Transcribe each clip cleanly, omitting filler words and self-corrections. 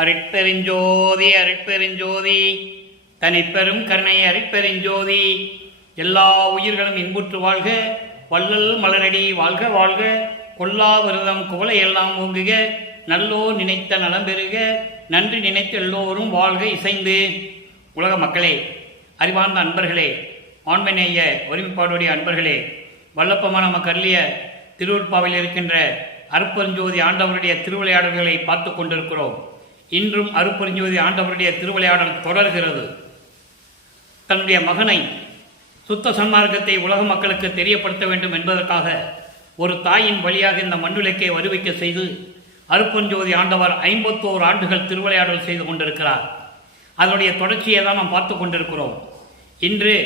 அருட்பெருஞ்சோதி அருட்பெருஞ்சோதி தனிப்பெரும் கருணை அருட்பெருஞ்சோதி. எல்லா உயிர்களும் இன்புற்று வாழ்க, வள்ளல் மலரடி வாழ்க வாழ்க, கொல்லா விரதம் குவளை எல்லாம் ஓங்குக, நல்லோ நினைத்த நலம் பெறுக, நன்றி நினைத்த எல்லோரும் வாழ்க இசைந்து. உலக மக்களே, அறிவார்ந்த அன்பர்களே, ஆண்மநேய ஒருமைப்பாடுடைய அன்பர்களே, வல்லப்பமான நமக்கு அருளிய திருவுற்பாவில் இருக்கின்ற அருட்பெருஞ்சோதி ஆண்டவருடைய திருவிளையாடல்களை பார்த்து கொண்டிருக்கிறோம். இன்றும் அருட்பெருஞ்சோதி ஆண்டவருடைய திருவிளையாடல் தொடர்கிறது. தன்னுடைய மகனை சுத்த சன்மார்க்கத்தை உலக மக்களுக்கு தெரியப்படுத்த வேண்டும் என்பதற்காக ஒரு தாயின் வழியாக இந்த மண்ணுலக்கை வருவிக்க செய்து அருட்பெருஞ்சோதி ஆண்டவர் 51 ஆண்டுகள் திருவிளையாடல் செய்து கொண்டிருக்கிறார். அதனுடைய தொடர்ச்சியை தான் நாம் பார்த்து கொண்டிருக்கிறோம். இன்று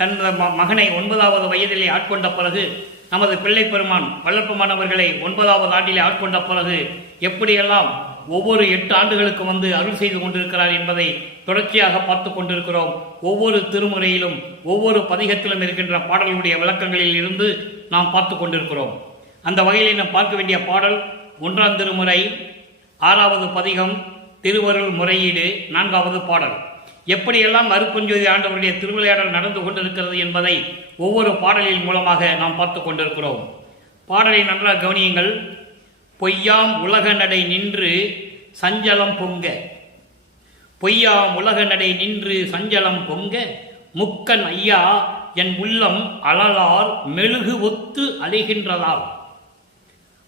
தனது மகனை 9வது வயதிலே ஆட்கொண்ட பிறகு, நமது பிள்ளை பெருமான் வல்லப்பமானவர்களை 9வது ஆண்டிலே ஆட்கொண்ட பிறகு எப்படியெல்லாம் ஒவ்வொரு 8 ஆண்டுகளுக்கு வந்து அருள் செய்து கொண்டிருக்கிறார் என்பதை தொடர்ச்சியாக பார்த்து கொண்டிருக்கிறோம். ஒவ்வொரு திருமுறையிலும் ஒவ்வொரு பதிகத்திலும் இருக்கின்ற பாடல்களுடைய விளக்கங்களில் இருந்து நாம் பார்த்து கொண்டிருக்கிறோம். அந்த வகையில் நாம் பார்க்க வேண்டிய பாடல் 1ஆம் திருமுறை 6வது பதிகம் திருவருள் முறையீடு 4வது பாடல். எப்படியெல்லாம் அருட்பெருஞ்சோதி ஆண்டவருடைய திருவிளையாடல் நடந்து கொண்டிருக்கிறது என்பதை ஒவ்வொரு பாடலின் மூலமாக நாம் பார்த்து கொண்டிருக்கிறோம். பாடலை நன்றாக கவனியுங்கள். பொய்யாம் உலக நடை நின்று சஞ்சலம் பொங்க, பொய்யாம் உலக நடை நின்று சஞ்சலம் பொங்க, முக்கன் ஐயா என் உள்ளம் அழலார் மெழுகு ஒத்து அலைகின்றதால்,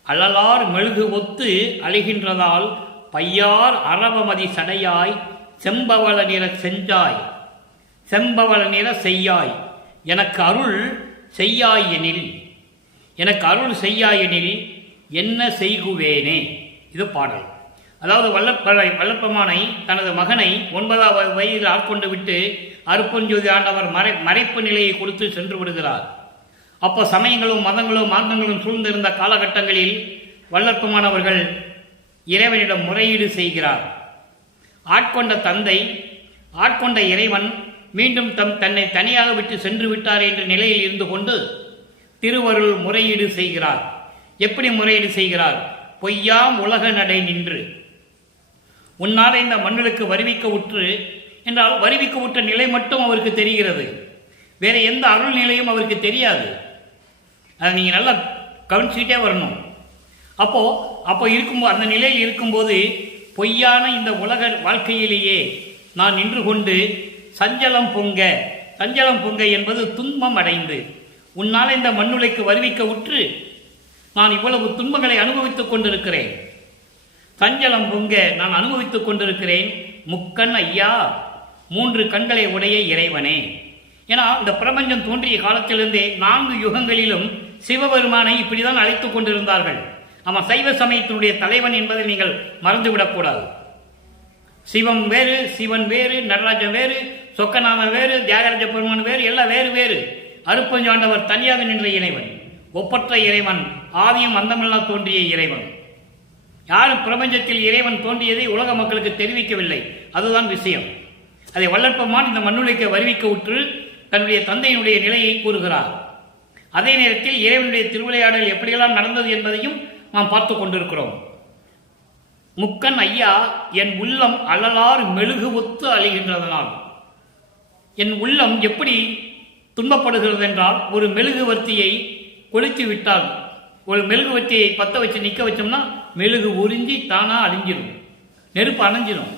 அழலார் மெழுகு ஒத்து அலைகின்றதால், பையார் அரவமதி சடையாய் செம்பவள நிற செஞ்சாய், செம்பவள நிற செய்யாய், எனக்கு அருள் செய்யாய் எனில், எனக்கு அருள் செய்யாய் எனில் என்ன செய்குவேனே. இது பாடல். அதாவது வல்லப்பமானை தனது மகனை 9வது வயதில் ஆட்கொண்டு விட்டு அருட்பெருஞ்சோதி ஆண்டவர் மறைப்பு நிலையை கொடுத்து சென்று விடுகிறார். அப்போ சமயங்களும் மதங்களும் மார்க்கங்களும் சூழ்ந்திருந்த காலகட்டங்களில் வல்லப்பமானவர்கள் இறைவனிடம் முறையீடு செய்கிறார். ஆட்கொண்ட தந்தை, ஆட்கொண்ட இறைவன் மீண்டும் தன்னை தனியாக விட்டு சென்று விட்டார் என்ற நிலையில் இருந்து கொண்டு திருவருள் முறையீடு செய்கிறார். எப்படி முறையீடு செய்கிறார்? பொய்யாம் உலக நடை நின்று, உன்னால இந்த மண்ணுக்கு வருவிக்க உற்று என்றால் வருவிக்க உற்ற நிலை மட்டும் அவருக்கு தெரிகிறது, வேற எந்த அருள் நிலையும் அவருக்கு தெரியாது. அதை நீங்க நல்லா கவனிச்சுக்கிட்டே வரணும். அப்போ இருக்கும்போது, அந்த நிலையில் இருக்கும்போது பொய்யான இந்த உலக வாழ்க்கையிலேயே நான் நின்று கொண்டு சஞ்சலம் பொங்க, சஞ்சலம் பொங்க என்பது துன்பம் அடைந்து, உன்னால் இந்த மண்ணுலைக்கு வருவிக்க உற்று நான் இவ்வளவு துன்பங்களை அனுபவித்துக் கொண்டிருக்கிறேன், சஞ்சலம் பொங்க நான் அனுபவித்துக் கொண்டிருக்கிறேன். முக்கன் ஐயா, 3 கண்களை உடைய இறைவனே. ஏன்னா இந்த பிரபஞ்சம் தோன்றிய காலத்திலிருந்தே 4 யுகங்களிலும் சிவபெருமானை இப்படிதான் அழைத்துக் கொண்டிருந்தார்கள். ஆமாம், சைவ சமயத்தினுடைய தலைவன் என்பதை நீங்கள் மறந்துவிடக்கூடாது. சிவம் வேறு, சிவன் வேறு, நடராஜன் வேறு, சொக்கநாதன் வேறு, தியாகராஜ பெருமான் வேறு, எல்லாம் வேறு வேறு. அருட்பெருஞ்சோதி ஆண்டவர் தனியாக நின்ற இறைவன், ஒப்பற்ற இறைவன், ஆதியும் அந்தமில்லா தோன்றிய இறைவன். யாரும் பிரபஞ்சத்தில் இறைவன் தோன்றியதை உலக மக்களுக்கு தெரிவிக்கவில்லை. அதுதான் விஷயம். அதை வல்லப்பமான் இந்த மண்ணுலைக்கு வருவிக்க உற்று தன்னுடைய தந்தையினுடைய நிலையை கூறுகிறார். அதே நேரத்தில் இறைவனுடைய திருவிளையாடல் எப்படியெல்லாம் நடந்தது என்பதையும் நாம் பார்த்து கொண்டிருக்கிறோம். முக்கன் ஐயா என் உள்ளம் அழலார் மெழுகு ஒத்து அழிகின்றதனால், என் உள்ளம் எப்படி துன்பப்படுகிறது என்றால், ஒரு மெழுகுவர்த்தியை கொளுத்தி விட்டால், ஒரு மெழுகுவர்த்தியை பற்ற வச்சு நிற்க வச்சோம்னா மெழுகு உறிஞ்சி தானா அழிஞ்சிடும், நெருப்பு அணைஞ்சிடும்.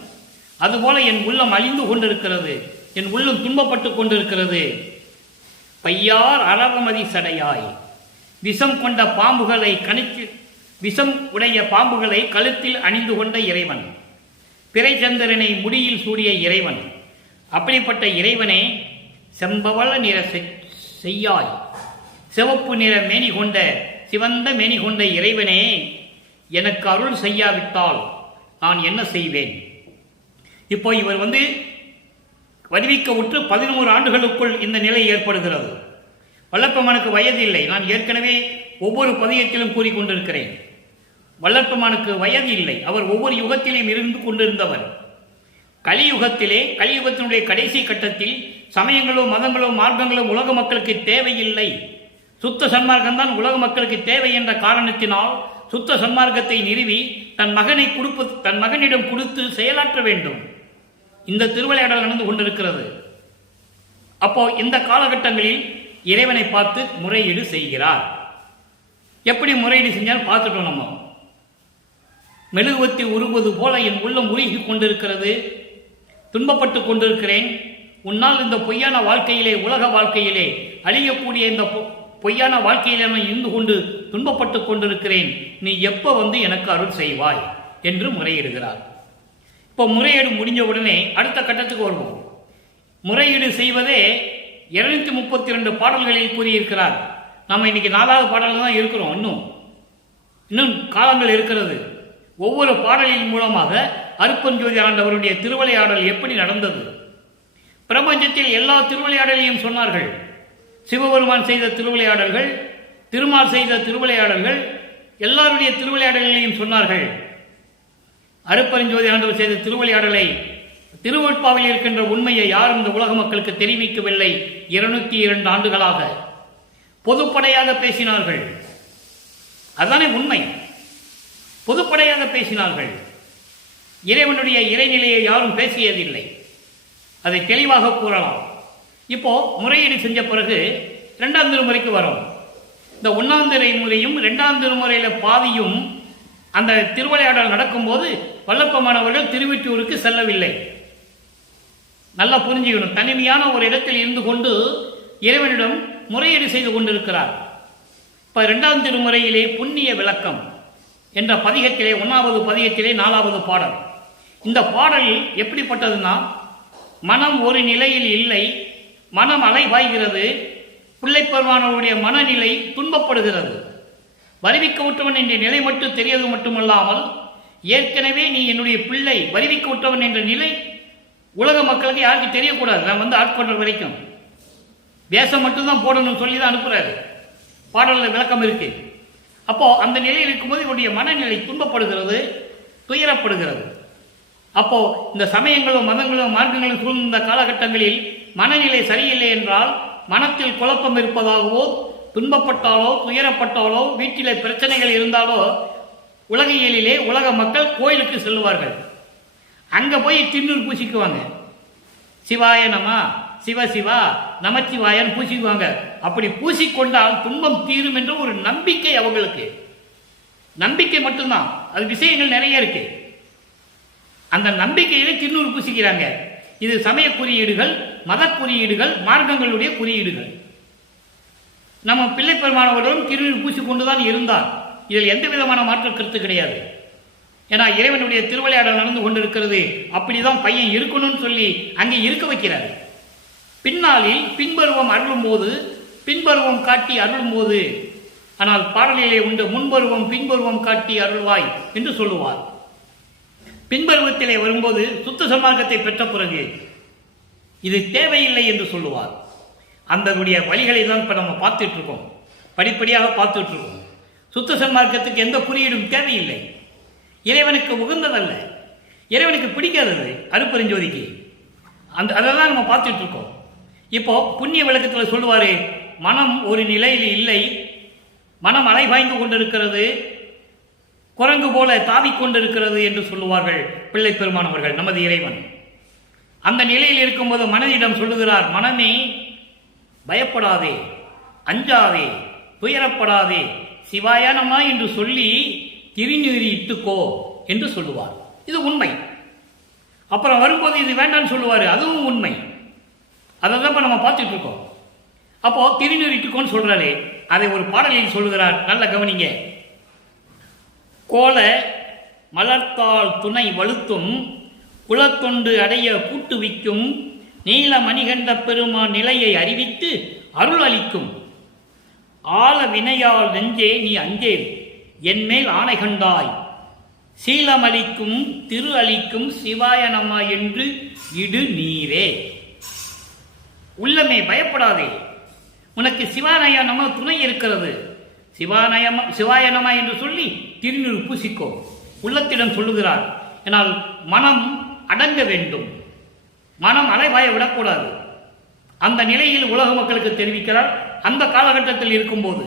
அதுபோல என் உள்ளம் அழிந்து கொண்டிருக்கிறது, என் உள்ளம் துன்பப்பட்டு கொண்டிருக்கிறது. பையார் அரவமதி சடையாய், விஷம் கொண்ட பாம்புகளை கணித்து, விஷம் உடைய பாம்புகளை கழுத்தில் அணிந்து கொண்ட இறைவன், பிறைச்சந்திரனை முடியில் சூடிய இறைவன். அப்படிப்பட்ட இறைவனே, செம்பவள நிற செய்யாய், சிவப்பு நிற மேனி கொண்ட, சிவந்த மேனி கொண்ட இறைவனே, எனக்கு அருள் செய்யாவிட்டால் நான் என்ன செய்வேன்? இப்போ இவர் வருவிக்க உற்று 11 ஆண்டுகளுக்குள் இந்த நிலை ஏற்படுகிறது. வல்லப்பமானுக்கு வயது இல்லை. நான் ஏற்கனவே ஒவ்வொரு பதியத்திலும் கூறிக்கொண்டிருக்கிறேன், வல்லப்பமானுக்கு வயது இல்லை. அவர் ஒவ்வொரு யுகத்திலும் இருந்து கொண்டிருந்தவர். கலியுகத்திலே, கலியுகத்தினுடைய கடைசி கட்டத்தில் சமயங்களோ மதங்களோ மார்க்கங்களோ உலக மக்களுக்கு தேவையில்லை. சுத்த சன்மார்க்கம் தான் உலக மக்களுக்கு தேவை என்ற காரணத்தினால் சுத்த சன்மார்க்கத்தை நிறுவி தன் மகனிடம் கொடுத்து செயலாற்ற வேண்டும். இந்த திருவிளையாடல் நடந்து கொண்டிருக்கிறது. அப்போ இந்த காலகட்டங்களில் இறைவனை பார்த்து முறையீடு செய்கிறார். எப்படி முறையீடு செஞ்சாலும் பார்த்துட்டோம். நம்ம மெழுகுவத்தி உருகுவது போல என் உள்ளம் உருகி கொண்டிருக்கிறது, துன்பப்பட்டு கொண்டிருக்கிறேன். உன்னால் இந்த பொய்யான வாழ்க்கையிலே, உலக வாழ்க்கையிலே அழியக்கூடிய இந்த பொய்யான வாழ்க்கையிலே நான் இருந்து கொண்டு துன்பப்பட்டு கொண்டிருக்கிறேன். நீ எப்போ எனக்கு அருள் செய்வாய் என்று முறையிடுகிறார். இப்போ முறையீடு முடிஞ்ச உடனே அடுத்த கட்டத்துக்கு வருவோம். முறையீடு செய்வதே 232 பாடல்களில் கூறியிருக்கிறார். நம்ம இன்னைக்கு 4வது பாடலில் தான் இருக்கிறோம். இன்னும் காலங்கள் இருக்கிறது. ஒவ்வொரு பாடலின் மூலமாக அருட்பெருஞ்சோதி ஆண்டவருடைய திருவிளையாடல் எப்படி நடந்தது, பிரபஞ்சத்தில் எல்லா திருவிளையாடலையும் சொன்னார்கள். சிவபெருமான் செய்த திருவிளையாடல்கள், திருமால் செய்த திருவிளையாடல்கள், எல்லாருடைய திருவிளையாடல்களையும் சொன்னார்கள். அருட்பெருஞ்சோதி ஆண்டவர் செய்த திருவிளையாடலை, திருவெட்பாவில் இருக்கின்ற உண்மையை யாரும் இந்த உலக மக்களுக்கு தெரிவிக்கவில்லை. 202 ஆண்டுகளாக பொதுப்படையாக பேசினார்கள். அதுதானே உண்மை. பொதுப்படையாக பேசினார்கள். இறைவனுடைய இறைநிலையை யாரும் பேசியதில்லை. அதை தெளிவாக கூறலாம். இப்போ முறையீடு செஞ்ச பிறகு 2ஆம் திருமுறைக்கு வரும். இந்த 1ஆம் திருமுறையும் 2ஆம் திருமுறையில பாதியும் அந்த திருவிளையாடல் நடக்கும்போது வல்லப்பமானவர்கள் திருவெற்றியூருக்கு செல்லவில்லை. நல்லா புரிஞ்சுக்கணும். தனிமையான ஒரு இடத்தில் இருந்து கொண்டு இறைவனிடம் முறையீடு செய்து கொண்டிருக்கிறார். இப்ப 2ஆம் திருமுறையிலே புண்ணிய விளக்கம் என்ற பதிகத்திலே 1வது பதிகத்திலே 4வது பாடல். இந்த பாடல் எப்படிப்பட்டதுன்னா, மனம் ஒரு நிலையில் இல்லை, மனம் அலைபாய்கிறது, பிள்ளைப்பெருமானவருடைய மனநிலை துன்பப்படுகிறது. வருவிக்க விட்டவன் என்ற நிலை மட்டும் தெரியது மட்டுமல்லாமல், ஏற்கனவே நீ என்னுடைய பிள்ளை, வருவிக்க விட்டவன் என்ற நிலை உலக மக்களுக்கு யாருக்கு தெரியக்கூடாது. நான் ஆட்கொண்ட வரைக்கும் வேஷம் மட்டும்தான் போடணும்னு சொல்லி தான் அனுப்புறாரு. பாடலில் விளக்கம் இருக்கு. அப்போ அந்த நிலையில் இருக்கும்போது இவருடைய மனநிலை துன்பப்படுகிறது, துயரப்படுகிறது. அப்போ இந்த சமயங்களும் மதங்களும் மார்க்கங்களும் சூழ்ந்த காலகட்டங்களில் மனநிலை சரியில்லை என்றால், மனத்தில் குழப்பம் இருப்பதாகவோ, துன்பப்பட்டாலோ துயரப்பட்டாலோ, வீட்டிலே பிரச்சனைகள் இருந்தாலோ, உலகியலிலே உலக மக்கள் கோயிலுக்கு செல்லுவார்கள். அங்க போய் திண்ணூர் பூசிக்குவாங்க. சிவாய நம, சிவ சிவா, நமச்சிவாயன் பூசிக்குவாங்க. அப்படி பூசிக்கொண்டால் துன்பம் தீரும் என்ற ஒரு நம்பிக்கை அவங்களுக்கு. நம்பிக்கை மட்டும்தான், அது விஷயங்கள் நிறைய இருக்கு. அந்த நம்பிக்கையிலே திருநூறு பூசிக்கிறாங்க. இது சமய குறியீடுகள், மத குறியீடுகள், மார்க்கங்களுடைய குறியீடுகள். நம்ம பிள்ளை பெருமானவர்களும் திருநூறு பூசிக்கொண்டுதான் இருந்தார். இதில் எந்த விதமான மாற்று கருத்து கிடையாது. ஏன்னா இறைவனுடைய திருவிளையாடல் நடந்து கொண்டிருக்கிறது, அப்படிதான் பையன் இருக்கணும்னு சொல்லி அங்கே இருக்க வைக்கிறார். பின்னாளில் பின்பருவம் அருளும் போது, பின்பருவம் காட்டி அருளும் போது, ஆனால் பாடலிலே உண்டு முன்பருவம் பின்பருவம் காட்டி அருள்வாய் என்று சொல்லுவார். பின்பருவத்திலே வரும்போது சுத்த சன்மார்க்கத்தை பெற்ற பிறகு இது தேவையில்லை என்று சொல்லுவார். அந்த வழிகளை தான் இப்ப நம்ம பார்த்துட்டு இருக்கோம், படிப்படியாக பார்த்துட்டு இருக்கோம். சுத்த சன்மார்க்கத்துக்கு எந்த குறியீடும் தேவையில்லை. இறைவனுக்கு உகந்ததல்ல, இறைவனுக்கு பிடிக்காதது அருட்பெருஞ்சோதிக்கு. அதை தான் நம்ம பார்த்துட்டு இருக்கோம். இப்போ புண்ணிய விளக்கத்தில் சொல்லுவாரு, மனம் ஒரு நிலையில் இல்லை, மனம் அலைபாய்ந்து கொண்டிருக்கிறது, குரங்கு போல தாவிக்கொண்டிருக்கிறது என்று சொல்லுவார்கள் பிள்ளை பெருமானவர்கள், நமது இறைவன். அந்த நிலையில் இருக்கும்போது மனதிடம் சொல்லுகிறார், மனமே பயப்படாதே, அஞ்சாதே, துயரப்படாதே, சிவாயனமா என்று சொல்லி திருநீறி இட்டுக்கோ என்று சொல்லுவார். இது உண்மை. அப்புறம் வரும்போது இது வேண்டாம்னு சொல்லுவார், அதுவும் உண்மை. அதை தான் இப்போ நம்ம பார்த்துட்டு இருக்கோம். அப்போ திருநீர் இட்டுக்கோன்னு சொல்றாரு. அதை ஒரு பாடலில் சொல்லுகிறார், நல்ல கவனிங்க. கோல மலர்த்தாள் துணை வலுத்தும் குலத்தொண்டு அடைய கூட்டுவிக்கும் நீல மணிகண்ட பெருமான் நிலையை அறிவித்து அருள் அளிக்கும் ஆல வினையால் நெஞ்சே நீ அஞ்சே என்மேல் ஆணை கண்டாய் சீலமளிக்கும் திரு அளிக்கும் சிவாயனமா என்று இடு நீரே. உள்ளமே பயப்படாதே, உனக்கு சிவானயனமா துணை இருக்கிறது. சிவாயனமா என்று சொல்லி திருநீர் பூசிக்கோ. உள்ளத்திடம் சொல்லுகிறார். என்னால் மனம் அடங்க வேண்டும், மனம் அலைவாய விடக்கூடாது. அந்த நிலையில் உலக மக்களுக்கு தெரிவிக்கிறார். அந்த காலகட்டத்தில் இருக்கும்போது,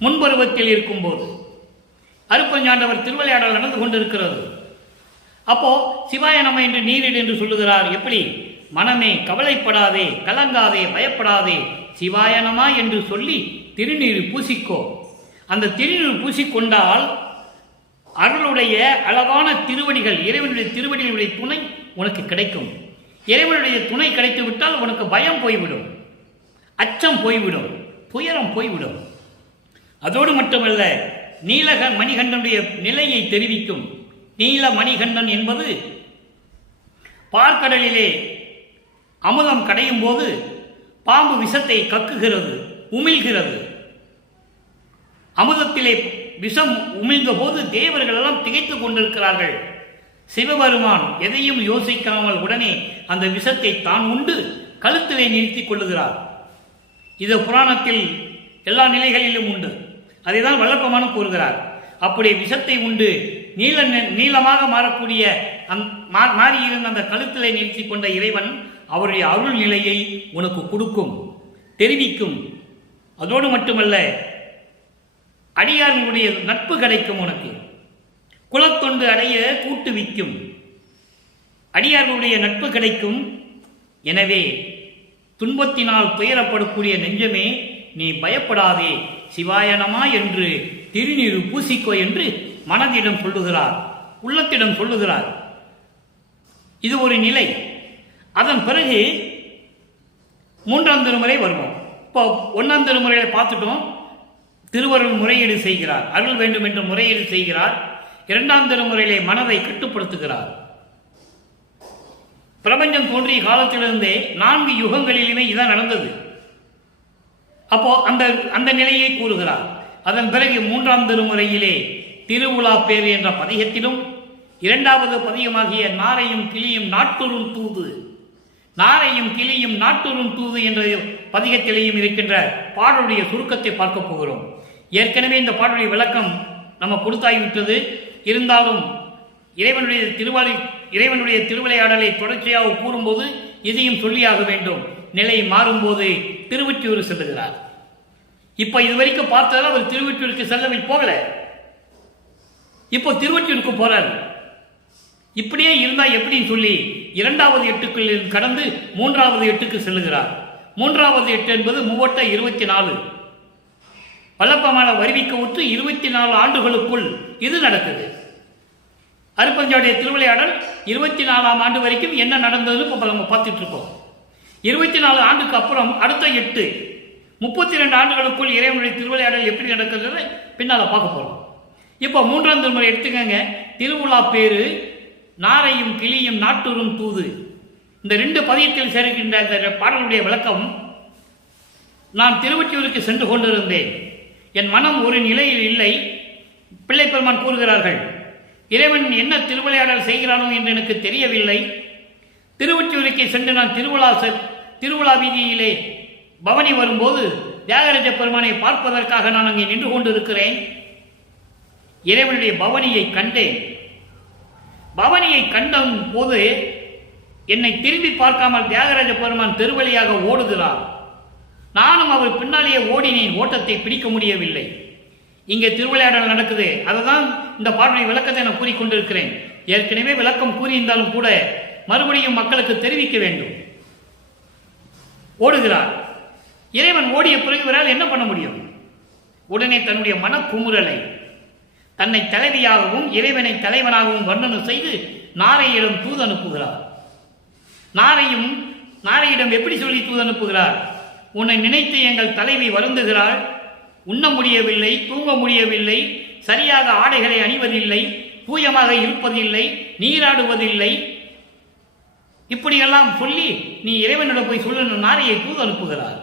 முன்பருவத்தில் இருக்கும்போது அருப்பஞ்சாண்டவர் திருவிளையாடல் நடந்து கொண்டிருக்கிறது. அப்போ சிவாய நம என்று நீரிடு என்று சொல்லுகிறார். எப்படி? மனமே கவலைப்படாதே, கலங்காதே, பயப்படாதே, சிவாய நம என்று சொல்லி திருநீர் பூசிக்கோ. அந்த திருநீர் பூசிக்கொண்டால் அருளுடைய அழகான திருவடிகள், இறைவனுடைய திருவடிகளுடைய துணை உனக்கு கிடைக்கும். இறைவனுடைய துணை கிடைத்து விட்டால் உனக்கு பயம் போய்விடும், அச்சம் போய்விடும், துயரம் போய்விடும். அதோடு மட்டுமல்ல, நீலக மணிகண்டனுடைய நிலையை தெரிவிக்கும். நீல மணிகண்டன் என்பது பார்க்கடலிலே அமுதம் கடையும் போது பாம்பு விஷத்தை கக்குகிறது, உமிழ்கிறது. அமுதத்திலே விஷம் உமிழ்ந்த போது தேவர்கள் எல்லாம் திகைத்துக் கொண்டிருக்கிறார்கள். சிவபெருமான் எதையும் யோசிக்காமல் உடனே அந்த விஷத்தை தான் உண்டு கழுத்திலே நிறுத்திக் கொள்ளுகிறார். இது புராணத்தில் எல்லா நிலைகளிலும் உண்டு. அதைதான் வல்லப்பமானும் கூறுகிறார். அப்படி விஷத்தை உண்டு நீளமாக மாறக்கூடிய மாறியிருந்த அந்த கழுத்திலே நிறுத்தி கொண்ட இறைவன் அவருடைய அருள் நிலையை உனக்கு கொடுக்கும், தெரிவிக்கும். அதோடு மட்டுமல்ல, அடியார்களுடைய நட்பு கிடைக்கும். உனக்கு குலத்தொண்டு அடைய கூட்டுவிக்கும், அடியார்களுடைய நட்பு கிடைக்கும். எனவே துன்பத்தினால் துயரப்படக்கூடிய நெஞ்சமே, நீ பயப்படாதே, சிவாயனமா என்று திருநீரு பூசிக்கோ என்று மனதிடம் சொல்லுகிறார், உள்ளத்திடம் சொல்லுகிறார். இது ஒரு நிலை. அதன் பிறகு மூன்றாம் திருமுறை வருவோம். இப்போ ஒன்றாம் திருமுறையை பார்த்துட்டோம். திருவருள் முறையீடு செய்கிறார், அருள் வேண்டும் என்று முறையீடு செய்கிறார். இரண்டாம் திருமுறையிலே மனதை கட்டுப்படுத்துகிறார். பிரபஞ்சம் தோன்றிய காலத்திலிருந்தே 4 யுகங்களிலுமே இதான் நடந்தது. அப்போ அந்த நிலையை கூறுகிறார். அதன் பிறகு மூன்றாம் திருமுறையிலே திருவுலா பேர் என்ற பதிகத்திலும், இரண்டாவது பதிகமாகிய நாரையும் கிளியும் நாட்டுறும் தூது, நாரையும் கிளியும் நாட்டுறும் தூது என்ற பதிகத்திலேயும் இருக்கின்ற பாடலுடைய சுருக்கத்தை பார்க்க போகிறோம். ஏற்கனவே இந்த பாடலுடைய விளக்கம் நம்ம கொடுத்தாகிவிட்டது. இருந்தாலும் இறைவனுடைய திருவிளையாடலை தொடர்ச்சியாக கூறும்போது இதையும் சொல்லியாக வேண்டும். நிலை மாறும்போது திருவொற்றியூர் செல்லுகிறார். இப்ப இதுவரைக்கும் பார்த்ததால் அவர் திருவொற்றியூருக்கு செல்லவில் போகல, இப்போ திருவொற்றியூருக்கு போறார். இப்படியே இருந்தா எப்படின்னு சொல்லி 2வது எட்டுக்குள் கடந்து 3வது எட்டுக்கு செல்லுகிறார். 3வது எட்டு என்பது 24 வல்லப்பமான வருவிக்க உற்று 24 ஆண்டுகளுக்குள் இது நடக்குது. அருப்பஞ்சாடைய திருவிளையாடல் 24ஆம் ஆண்டு வரைக்கும் என்ன நடந்ததுன்னு இப்போ நம்ம பார்த்துட்டு இருக்கோம். 24 ஆண்டுக்கு அப்புறம் அடுத்த 8 32 ஆண்டுகளுக்குள் இறைவனுடைய திருவிளையாடல் எப்படி நடக்கிறது பின்னால பார்க்க போறோம். இப்போ 3ஆம் திருமுறை எடுத்துக்கங்க. திருவுலா பேரு, நாரையும் கிளியும் நாட்டுறும் தூது, இந்த 2 பதியத்தில் சேர்க்கின்ற இந்த பாடலுடைய விளக்கம். நான் திருவொற்றியூருக்கு சென்று கொண்டிருந்தேன். என் மனம் ஒரு நிலையில் இல்லை. பிள்ளை பெருமான் கூறுகிறார்கள், இறைவன் என்ன திருவிளையாடல் செய்கிறானோ என்று எனக்கு தெரியவில்லை. திருவொற்றியூருக்கு சென்று நான் திருவிழா வீதியிலே பவனி வரும்போது தியாகராஜ பெருமானை பார்ப்பதற்காக நான் அங்கே நின்று கொண்டிருக்கிறேன். இறைவனுடைய பவனியை கண்டேன். பவனியை கண்ட போது என்னை திரும்பி பார்க்காமல் தியாகராஜ பெருமான் தெருவழியாக ஓடுகிறார். நானும் அவர் பின்னாலேயே ஓடினேன். ஓட்டத்தை பிடிக்க முடியவில்லை. இங்கே திருவிளையாடல் நடக்குது. அதுதான் இந்த பாடலுடைய விளக்கத்தை நான் கூறிக்கொண்டிருக்கிறேன். ஏற்கனவே விளக்கம் கூறியிருந்தாலும் கூட மறுபடியும் மக்களுக்கு தெரிவிக்க வேண்டும். ஓடுகிறார். இறைவன் ஓடிய பிறகு இவரால் என்ன பண்ண முடியும்? உடனே தன்னுடைய மனக்குமுறலை தன்னை தலைவியாகவும் இறைவனை தலைவனாகவும் வர்ணனை செய்து நாரையிடம் தூது அனுப்புகிறார். நாரையிடம் எப்படி சொல்லி தூது அனுப்புகிறார்? உன்னை நினைத்து எங்கள் தலைவி வருந்துகிறாள். உண்ண முடியவில்லை, தூங்க முடியவில்லை, சரியாக ஆடைகளை அணிவதில்லை, தூயமாக இருப்பதில்லை, நீராடுவதில்லை, இப்படியெல்லாம் சொல்லி நீ இறைவனிடம் போய் சொல்ல நாரையை தூது அனுப்புகிறார்.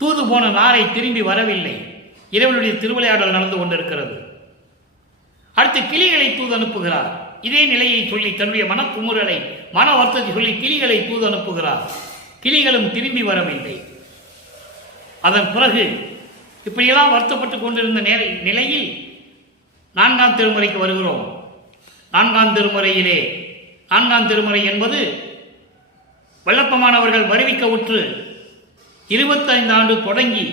தூது போன நாரை திரும்பி வரவில்லை. இறைவனுடைய திருவிளையாடல் நடந்து கொண்டிருக்கிறது. அடுத்து கிளிகளை தூது அனுப்புகிறார். இதே நிலையை சொல்லி தன்னுடைய மனக்குமுறலை மன வருத்தத்தை சொல்லி கிளிகளை தூது அனுப்புகிறார். கிளிகளும் திரும்பி வரவில்லை. அதன் பிறகு இப்படியெல்லாம் வருத்தப்பட்டு கொண்டிருந்த நிலையில் 4ஆம் திருமுறைக்கு வருகிறோம். 4ஆம் திருமுறையிலே 4ஆம் திருமுறை என்பது வல்லப்பமானவர்கள் வருவிக்க உற்று 25 ஆண்டு தொடங்கி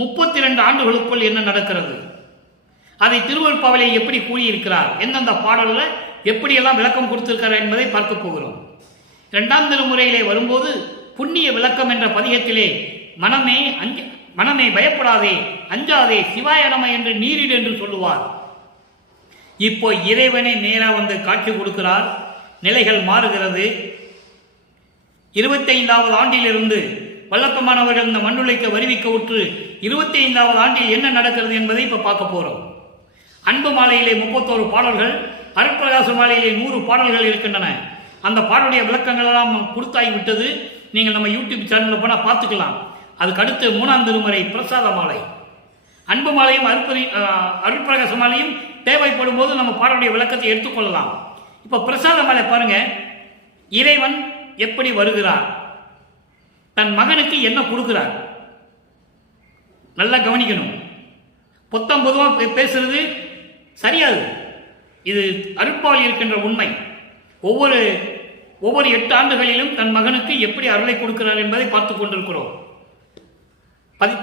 32 ஆண்டுகளுக்குள் என்ன நடக்கிறது? அதை திருவருட்பாவிலே எப்படி கூறியிருக்கிறார், எந்தெந்த பாடலில் எப்படியெல்லாம் விளக்கம் கொடுத்திருக்கிறார் என்பதை பார்க்க போகிறோம். 2ஆம் திருமுறையிலே வரும்போது புண்ணிய விளக்கம் என்ற பதிகத்திலே மனமே பயப்படாதே, அஞ்சாதே, சிவாய நம என்று நீரிடு என்று சொல்லுவார். இப்போ இறைவனை நேராக வந்து காட்சி கொடுக்கிறார். நிலைகள் மாறுகிறது. 25வது ஆண்டிலிருந்து வல்லப்பமானவர்கள் இந்த மண்ணுலைக்கு வருவிக்க உற்று 25வது ஆண்டில் என்ன நடக்கிறது என்பதை இப்போ பார்க்க போகிறோம். அன்பு மாலையிலே 31 பாடல்கள், அருட்பிரகாச மாலையிலே 100 பாடல்கள் இருக்கின்றன. அந்த பாடலுடைய விளக்கங்கள் எல்லாம் கொடுத்தாகிவிட்டது. நீங்கள் நம்ம யூடியூப் சேனலில் போனால் பார்த்துக்கலாம். அதுக்கு அடுத்து 3ஆம் திருமுறை பிரசாத மாலை. அன்பு மாலையும் அருட்பிரகாச மாலையும் தேவைப்படும் போது நம்ம பாடலுடைய விளக்கத்தை எடுத்துக்கொள்ளலாம். இப்போ பிரசாத மாலை பாருங்க. இறைவன் எப்படி வருகிறார், தன் மகனுக்கு என்ன கொடுக்கிறார், நல்லா கவனிக்கணும். பொத்தம் பொதுவாக பேசுறது சரியாது. இது அருட்பாவில் இருக்கின்ற உண்மை. ஒவ்வொரு 8 ஆண்டுகளிலும் தன் மகனுக்கு எப்படி அருளை கொடுக்கிறார் என்பதை பார்த்து கொண்டிருக்கிறோம்.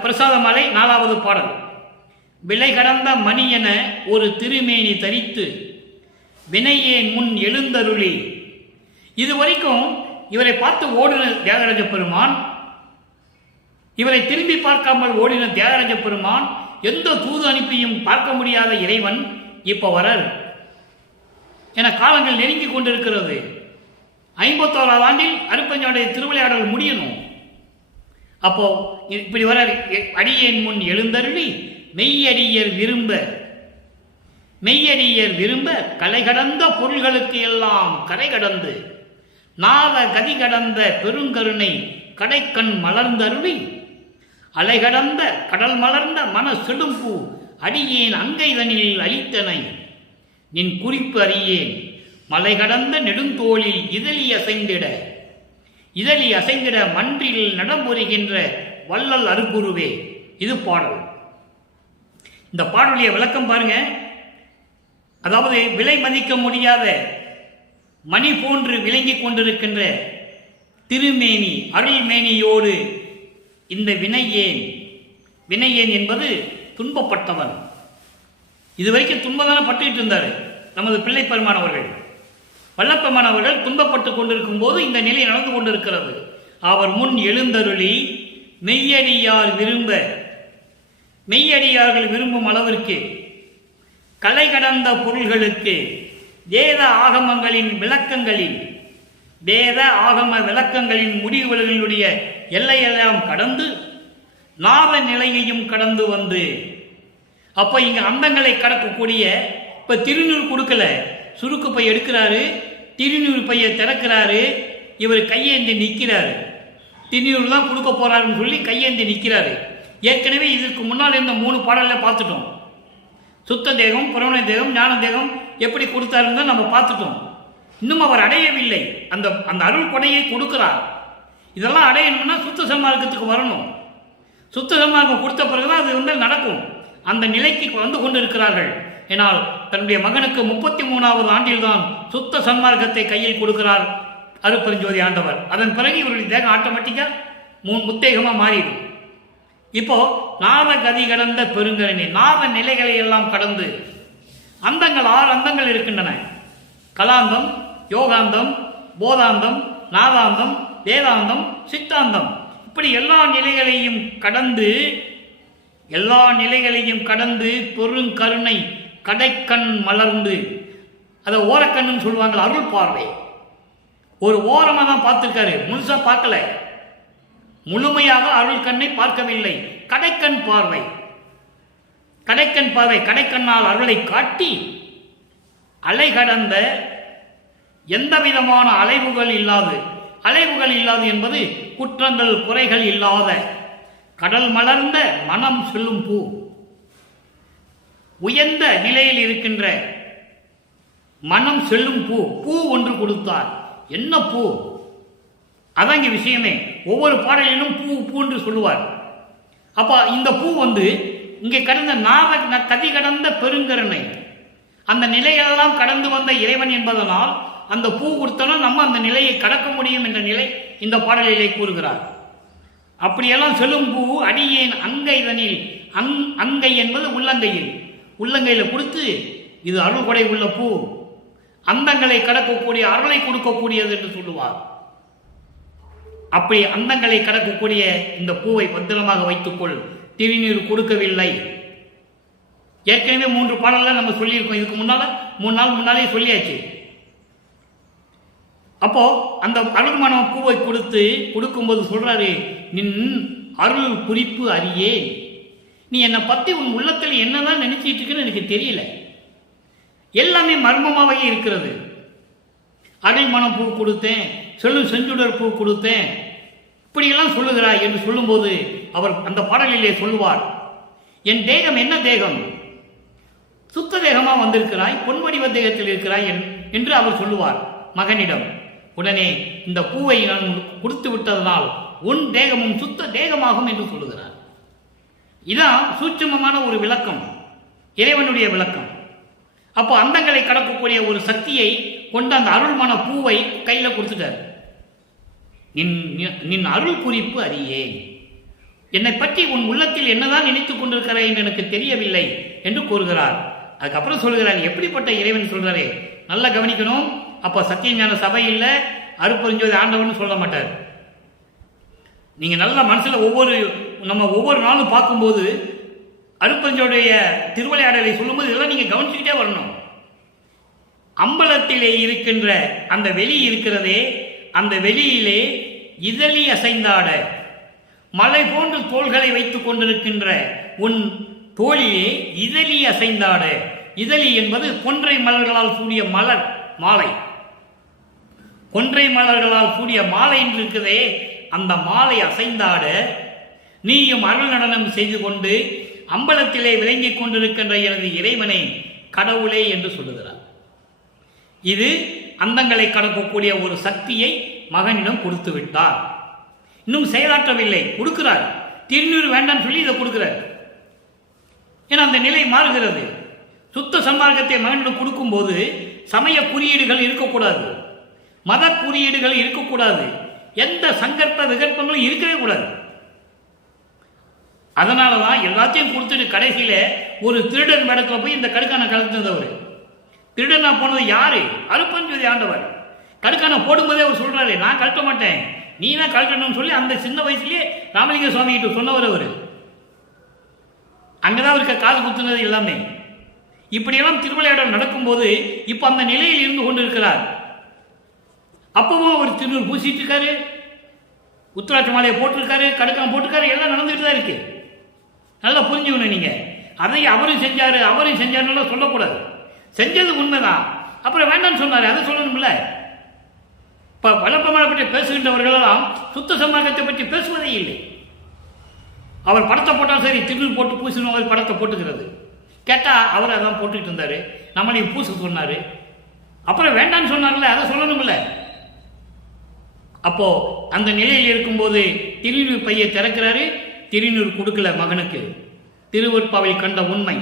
பிரசாத மாலை 4வது பாடல். விலை கடந்த மணி என ஒரு திருமேனி தரித்து வினையேன் முன் எழுந்தருளி. இதுவரைக்கும் இவரை பார்த்து ஓடின தியாகராஜ பெருமான், இவரை திரும்பி பார்க்காமல் ஓடின தியாகராஜ பெருமான், எந்த தூது அனுப்பியும் பார்க்க முடியாத இறைவன் இப்ப வரார் என காலங்கள் நெருங்கி கொண்டிருக்கிறது. 51வது ஆண்டில் அருட்பெருஞ்சோதியுடைய திருவிளையாடல் முடியணும். அப்போ இப்படி வர அடியேன் முன் எழுந்தருளி மெய்யடியர் விரும்ப கலை கடந்த பொருள்களுக்கு எல்லாம் கரை கடந்து நாத கதி கடந்த பெருங்கருணை கடைக்கண் மலர்ந்தருளி அலை கடந்த கடல் மலர்ந்த மன செடும்பூ அடியேன் அங்கைதனில் அளித்தனை நின் குறிப்பு அறியேன் மலை கடந்த நெடுந்தோளில் இதழி அசைந்திட மன்றில் நடம்புரிகின்ற வள்ளல் அருகுருவே. இது பாடல். இந்த பாடலுடைய விளக்கம் பாருங்க. அதாவது விலை மதிக்க முடியாத மணி போன்று விளங்கிக் கொண்டிருக்கின்ற திருமேனி அருள்மேனியோடு இந்த வினையேன் என்பது துன்பப்பட்டவன். இதுவரைக்கும் துன்பதான பட்டுக்கிட்டு இருந்தார் நமது பிள்ளை பெருமானவர்கள். வல்லப்பெருமானவர்கள் துன்பப்பட்டு கொண்டிருக்கும் போது இந்த நிலை நடந்து கொண்டிருக்கிறது. அவர் முன் எழுந்தருளி மெய்யடியார்கள் விரும்பும் அளவிற்கு கலை கடந்த பொருள்களுக்கு வேத ஆகம விளக்கங்களின் முடிவுகளுடைய எல்லையெல்லாம் கடந்து நாத நிலையையும் கடந்து வந்து, அப்ப இங்க அந்தங்களை கடக்கக்கூடிய, இப்ப திருநூறு கொடுக்கல, சுருக்கு பை எடுக்கிறாரு, திருநூறு பையை திறக்கிறாரு, இவர் கையேந்தி நிற்கிறாரு. திருநூறு தான் கொடுக்க போறாருன்னு சொல்லி கையேந்தி நிற்கிறாரு. ஏற்கனவே இதற்கு முன்னால் இந்த 3 பாடல்ல பார்த்துட்டோம். சுத்த தேகம், புறவண தேகம், ஞான தேகம் எப்படி கொடுத்தாருன்னு நம்ம பார்த்துட்டோம். இன்னும் அவர் அடையவில்லை. அந்த அருள் கொடையை கொடுக்கிறார். இதெல்லாம் அடையணும்னா சுத்த சன்மார்க்கத்துக்கு வரணும். சுத்த சன்மார்க்கம் கொடுத்த பிறகுதான் அது வந்து நடக்கும். அந்த நிலைக்கு வந்து கொண்டு இருக்கிறார்கள். ஏனால் தன்னுடைய மகனுக்கு 33வது ஆண்டில் தான் சுத்த சன்மார்க்கத்தை கையில் கொடுக்கிறார் அருட்பெருஞ்சோதி ஆண்டவர். அதன் பிறகு இவருடைய தேகம் ஆட்டோமேட்டிக்கா முத்தேகமா மாறிடும். இப்போ நாத கதி கடந்த பெருங்கரணி, நாத நிலைகளை எல்லாம் கடந்து அந்தங்கள் 6 அந்தங்கள் இருக்கின்றன. கலாந்தம், யோகாந்தம், போதாந்தம், நாதாந்தம், வேதாந்தம், சித்தாந்தம். இப்படி எல்லா நிலைகளையும் கடந்து பெருங்கருணை கடைக்கண் மலர்ந்து, அதை ஓரக்கண்ணுன்னு சொல்லுவாங்க. அருள் பார்வை ஒரு ஓரமாக தான் பார்த்துருக்காரு, முழுசா பார்க்கல. முழுமையாக அருள் கண்ணை பார்க்கவில்லை. கடைக்கண் பார்வை, கடைக்கண்ணால் அருளை காட்டி அலை கடந்த எந்த விதமான அலைவுகள் இல்லாது என்பது குற்றங்கள் குறைகள் இல்லாத கடல் மலர்ந்த மனம் சொல்லும் பூ, உயர்ந்த நிலையில் இருக்கின்ற மனம் செல்லும் பூ ஒன்று கொடுத்தார். என்ன பூ? அதான் இங்க விஷயமே. ஒவ்வொரு பாடலிலும் பூ என்று சொல்லுவார். அப்ப இந்த பூ வந்து இங்கே கடந்த கதி கடந்த பெருங்கருணை, அந்த நிலையெல்லாம் கடந்து வந்த இறைவன் என்பதனால் அந்த பூ கொடுத்தோம்னா நம்ம அந்த நிலையை கடக்க முடியும் என்ற நிலை இந்த பாடலிலே கூறுகிறார். அப்படியெல்லாம் செல்லும் பூ அடியேன் அங்கைதனில், அங்கை என்பது உள்ளங்கையில், உள்ளங்கையில கொடுத்து, இது அருள் கொடை உள்ள பூ, அந்தங்களை கடக்கக்கூடிய அருளை கொடுக்கக்கூடியது என்று சொல்லுவார். அப்படி அந்தங்களை கடக்கக்கூடிய இந்த பூவை பத்திரமாக வைத்துக்கொள், திருநீர் கொடுக்கவில்லை. ஏற்கனவே 3 பாடல்கள் நம்ம சொல்லியிருக்கோம். இதுக்கு முன்னால 3 நாள் முன்னாலே சொல்லியாச்சு. அப்போ அந்த அருள்மான பூவை கொடுக்கும்போது சொல்றாரு, நின் அருள் குறிப்பு அறியே, நீ என்னை பத்தி உன் உள்ளத்தில் என்னதான் நினைச்சிட்டு இருக்குன்னு எனக்கு தெரியல, எல்லாமே மர்மமாகவே இருக்கிறது. அருள்மான பூ கொடுத்தேன், செஞ்சுடர் பூ கொடுத்தேன், இப்படியெல்லாம் சொல்லுகிறாய் என்று சொல்லும்போது அவர் அந்த பாடலிலே சொல்லுவார், என் தேகம் என்ன தேகம், சுத்த தேகமா வந்திருக்கிறாய், பொன்வடிவ தேகத்தில் இருக்கிறாய் என்று அவர் சொல்லுவார் மகனிடம். உடனே இந்த பூவை நான் கொடுத்து விட்டதனால் உன் தேகமும் சுத்த தேகமாகும் என்று சொல்லுகிறார். இதான் சூட்சுமமான ஒரு விளக்கம், இறைவனுடைய விளக்கம். அப்போ அந்தங்களை கடக்கக்கூடிய ஒரு சக்தியை கொண்ட அந்த அருள்மான பூவை கையில கொடுத்துட்டார். நின் அருள் குறிப்பு அறியேன், என்னை பற்றி உன் உள்ளத்தில் என்னதான் நினைத்துக் கொண்டிருக்கிறாய் என்று எனக்கு தெரியவில்லை என்று கூறுகிறார். அதுக்கப்புறம் சொல்கிறார், எப்படிப்பட்ட இறைவன் சொல்றாரே, நல்லா கவனிக்கணும். அப்ப சத்தியஞான சபை இல்ல, அருட்பெருஞ்சோதி ஆண்டவன் சொல்ல மாட்டார். நீங்க நல்ல மனசுல நம்ம ஒவ்வொரு நாளும் பார்க்கும்போது அருட்பெருஞ்சோதியுடைய திருவிளையாடலை சொல்லும்போது இதெல்லாம் நீங்க கவனிச்சுக்கிட்டே வரணும். அம்பலத்திலே இருக்கின்ற அந்த வெளி இருக்கிறதே, அந்த வெளியிலே இதழி அசைந்தாட மலை போன்று தோள்களை வைத்துக் கொண்டிருக்கின்ற உன் தோளிலே இதழி அசைந்தாட. இதழி என்பது கொன்றை மலர்களால் சூடிய மலர் மாலை, கொன்றை மலர்களால் சூடிய மாலை என்று இருக்குதே, அந்த மாலை அசைந்தாட நீயும் அருள் நடனம் செய்து கொண்டு அம்பலத்திலே விளங்கிக் கொண்டிருக்கின்ற எனது இறைவனை கடவுளே என்று சொல்லுகிறார். இது அந்தங்களை கடக்கக்கூடிய ஒரு சக்தியை மகனிடம் கொடுத்து விட்டார். இன்னும் செயலாற்றவில்லை, கொடுக்கிறார். திருநீர் வேண்டாம் சொல்லி இதை கொடுக்கிறார். ஏன்னா அந்த நிலை மாறுகிறது. சுத்த சன்மார்க்கத்தை மகனிடம் கொடுக்கும்போது சமய குறியீடுகள் இருக்கக்கூடாது, மத குறியீடுகள் இருக்கக்கூடாது, எந்த சங்கற்ப விகற்பங்களும் இருக்கவே கூடாது. அதனாலதான் எல்லாத்தையும் கொடுத்துட்டு கடைசியில ஒரு திருடன் வேடத்துல போய் இந்த கடுக்கான கலந்துனவர். திருடனா போனது யாரு? அருட்பெருஞ்சோதி ஆண்டவர். கடுக்கான போடும்போதே அவர் சொல்றாரு, நான் கழட்ட மாட்டேன், நீ தான் கழட்டணும்னு சொல்லி அந்த சின்ன வயசுலயே ராமலிங்க சுவாமி கிட்ட சொன்னவர் அவர். அங்கதான் அவருக்கு காது குத்துனது எல்லாமே. இப்படியெல்லாம் திருவிளையாடல் நடக்கும்போது இப்ப அந்த நிலையில் இருந்து கொண்டிருக்கிறார். அப்பவும் அவர் திருநூறு பூசிட்டு இருக்காரு, உத்திராட்ச மாலையை போட்டிருக்காரு, கடுக்கான் போட்டிருக்காரு, எல்லாம் நடந்துட்டு தான் இருக்கு. நல்லா புரிஞ்சுக்கணும் நீங்க. அதை அவரும் செஞ்சாருன்னு சொல்லக்கூடாது. செஞ்சது உண்மைதான், அப்புறம் வேண்டாம்னு சொன்னாரு, அதை சொல்லணும்ல. இப்ப வளப்பமலை பற்றி பேசுகின்றவர்களெல்லாம் சுத்த சன்மார்க்கத்தை பற்றி பேசுவதே இல்லை. அவர் படத்தை போட்டால் சரி, திருநூறு போட்டு பூசணும், அவர் படத்தை போட்டுக்கிறது. கேட்டா அவர் அதான் போட்டுக்கிட்டு இருந்தாரு, நம்மளையும் பூச சொன்னாரு, அப்புறம் வேண்டான்னு சொன்னார்ல, அதை சொல்லணும்ல. அப்போ அந்த நிலையில் இருக்கும்போது திருநீர் பையை திறக்கிறாரு, திருநீர் கொடுக்கல மகனுக்கு. திருவருட்பாவில் கண்ட உண்மை.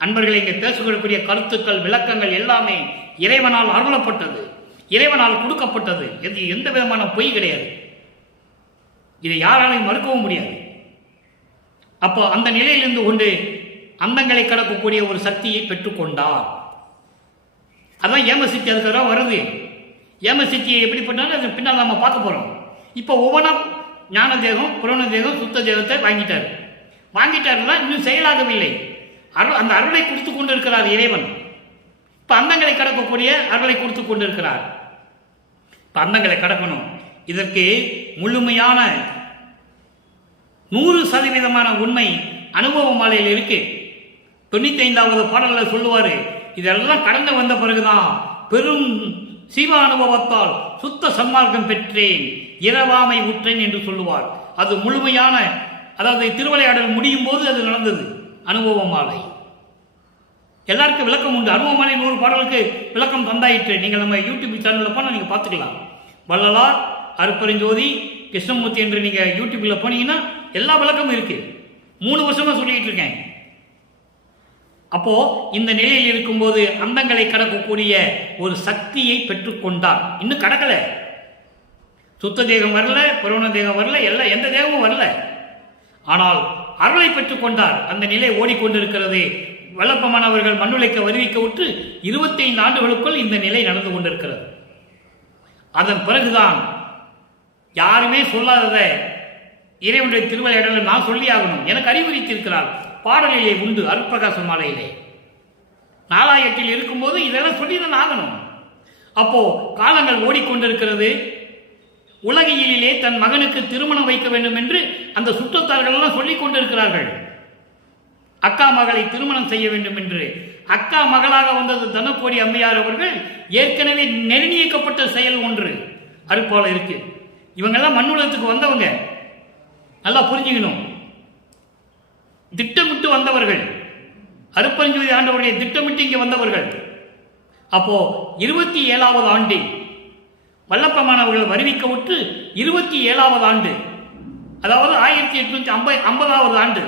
அன்பர்களை இங்கே பேசக்கூடிய கருத்துக்கள், விளக்கங்கள் எல்லாமே இறைவனால் அருளப்பட்டது, இறைவனால் கொடுக்கப்பட்டது. எந்த விதமான பொய் கிடையாது. இதை யாராலையும் மறுக்கவும் முடியாது. அப்போ அந்த நிலையிலிருந்து கொண்டு அந்தங்களை கடக்கக்கூடிய ஒரு சக்தியை பெற்றுக்கொண்டார். அதான் ஏமசித்தி அதுக்காக வருது. ஏமசித்தியை எப்படி பண்ணாலும் அது பின்னால் நம்ம பார்க்க போறோம். இப்போ ஒவ்வொன்றா ஞான தேகம், புராண தேகம், சுத்த தேகத்தை வாங்கிட்டாருன்னா இன்னும் செயலாகவில்லை. அந்த அருளை கொடுத்து கொண்டு இருக்கிறார் இறைவன். இப்ப அந்தங்களை கடக்கக்கூடிய அருளை கொடுத்து கொண்டு இருக்கிறார். இப்ப அந்தங்களை கடக்கணும். இதற்கு முழுமையான 100% உண்மை அனுபவ மாலையில் இருக்கு. 95வது பாடல்ல சொல்லுவாரு, இதெல்லாம் கடந்து வந்த பிறகுதான் பெரும் சிவ அனுபவத்தால் சுத்த சன்மார்க்கம் பெற்றேன், இரவாமை உற்றேன் என்று சொல்லுவார். அது முழுமையான, அதாவது திருவிளையாடல் முடியும் போது அது நடந்தது. அனுபவ மாலை எல்லாருக்கும் விளக்கம் உண்டு. அனுபவ மாலை 100 பாடலுக்கு விளக்கம் தந்தாயிற்று. நீங்கள் நம்ம யூடியூப் சேனல்ல போனால் நீங்க பார்த்துக்கலாம். வள்ளலார், அருட்பெருஞ்சோதி, கிருஷ்ணமூர்த்தி என்று நீங்க யூடியூப்ல போனீங்கன்னா எல்லா விளக்கமும் இருக்கு. 3 வருஷமா சொல்லிட்டு இருக்கேன். அப்போ இந்த நிலையில் இருக்கும்போது அந்தங்களை கடக்கக்கூடிய ஒரு சக்தியை பெற்றுக்கொண்டார். இன்னும் கடக்கல, சுத்த தேகம் வரல, புராண தேகம் வரல, எல்லாம் எந்த தேகமும் வரல. ஆனால் அருளை பெற்றுக்கொண்டார். அந்த நிலை ஓடிக்கொண்டிருக்கிறது. வல்லப்பமான அவர்கள் மண்ணுழைக்க வருவிக்க விட்டு 25 ஆண்டுகளுக்குள் இந்த நிலை நடந்து கொண்டிருக்கிறது. அதன் பிறகுதான் யாருமே சொல்லாதத இறைவனுடைய திருவிளையாடலை நான் சொல்லி ஆகணும். எனக்கு அறிவுறுத்தியிருக்கிறார். பாடலிலே உண்டு, அருட்பிரகாச மாலையிலே 4 இருக்கும்போது இதெல்லாம் சொல்லிதான் ஆகணும். அப்போ காலங்கள் ஓடிக்கொண்டிருக்கிறது. உலகியலிலே தன் மகனுக்கு திருமணம் வைக்க வேண்டும் என்று அந்த சுற்றத்தார்கள் எல்லாம் சொல்லிக் கொண்டிருக்கிறார்கள். அக்கா மகளை திருமணம் செய்ய வேண்டும் என்று. அக்கா மகளாக வந்தது தனக்கோடி அம்மையார் அவர்கள் ஏற்கனவே நிர்ணயிக்கப்பட்ட செயல் ஒன்று அருப்பால இருக்கு. இவங்கெல்லாம் மண்ணுலகத்துக்கு வந்தவங்க, நல்லா புரிஞ்சுக்கணும். திட்டமிட்டு வந்தவர்கள், அருப்பரஞ்சோதி ஆண்டவருடைய திட்டமிட்டு இங்கே வந்தவர்கள். அப்போ 27வது ஆண்டில் வல்லப்பமானவர்கள் வருவிக்க விட்டு 27வது ஆண்டு, அதாவது 1850வது ஆண்டு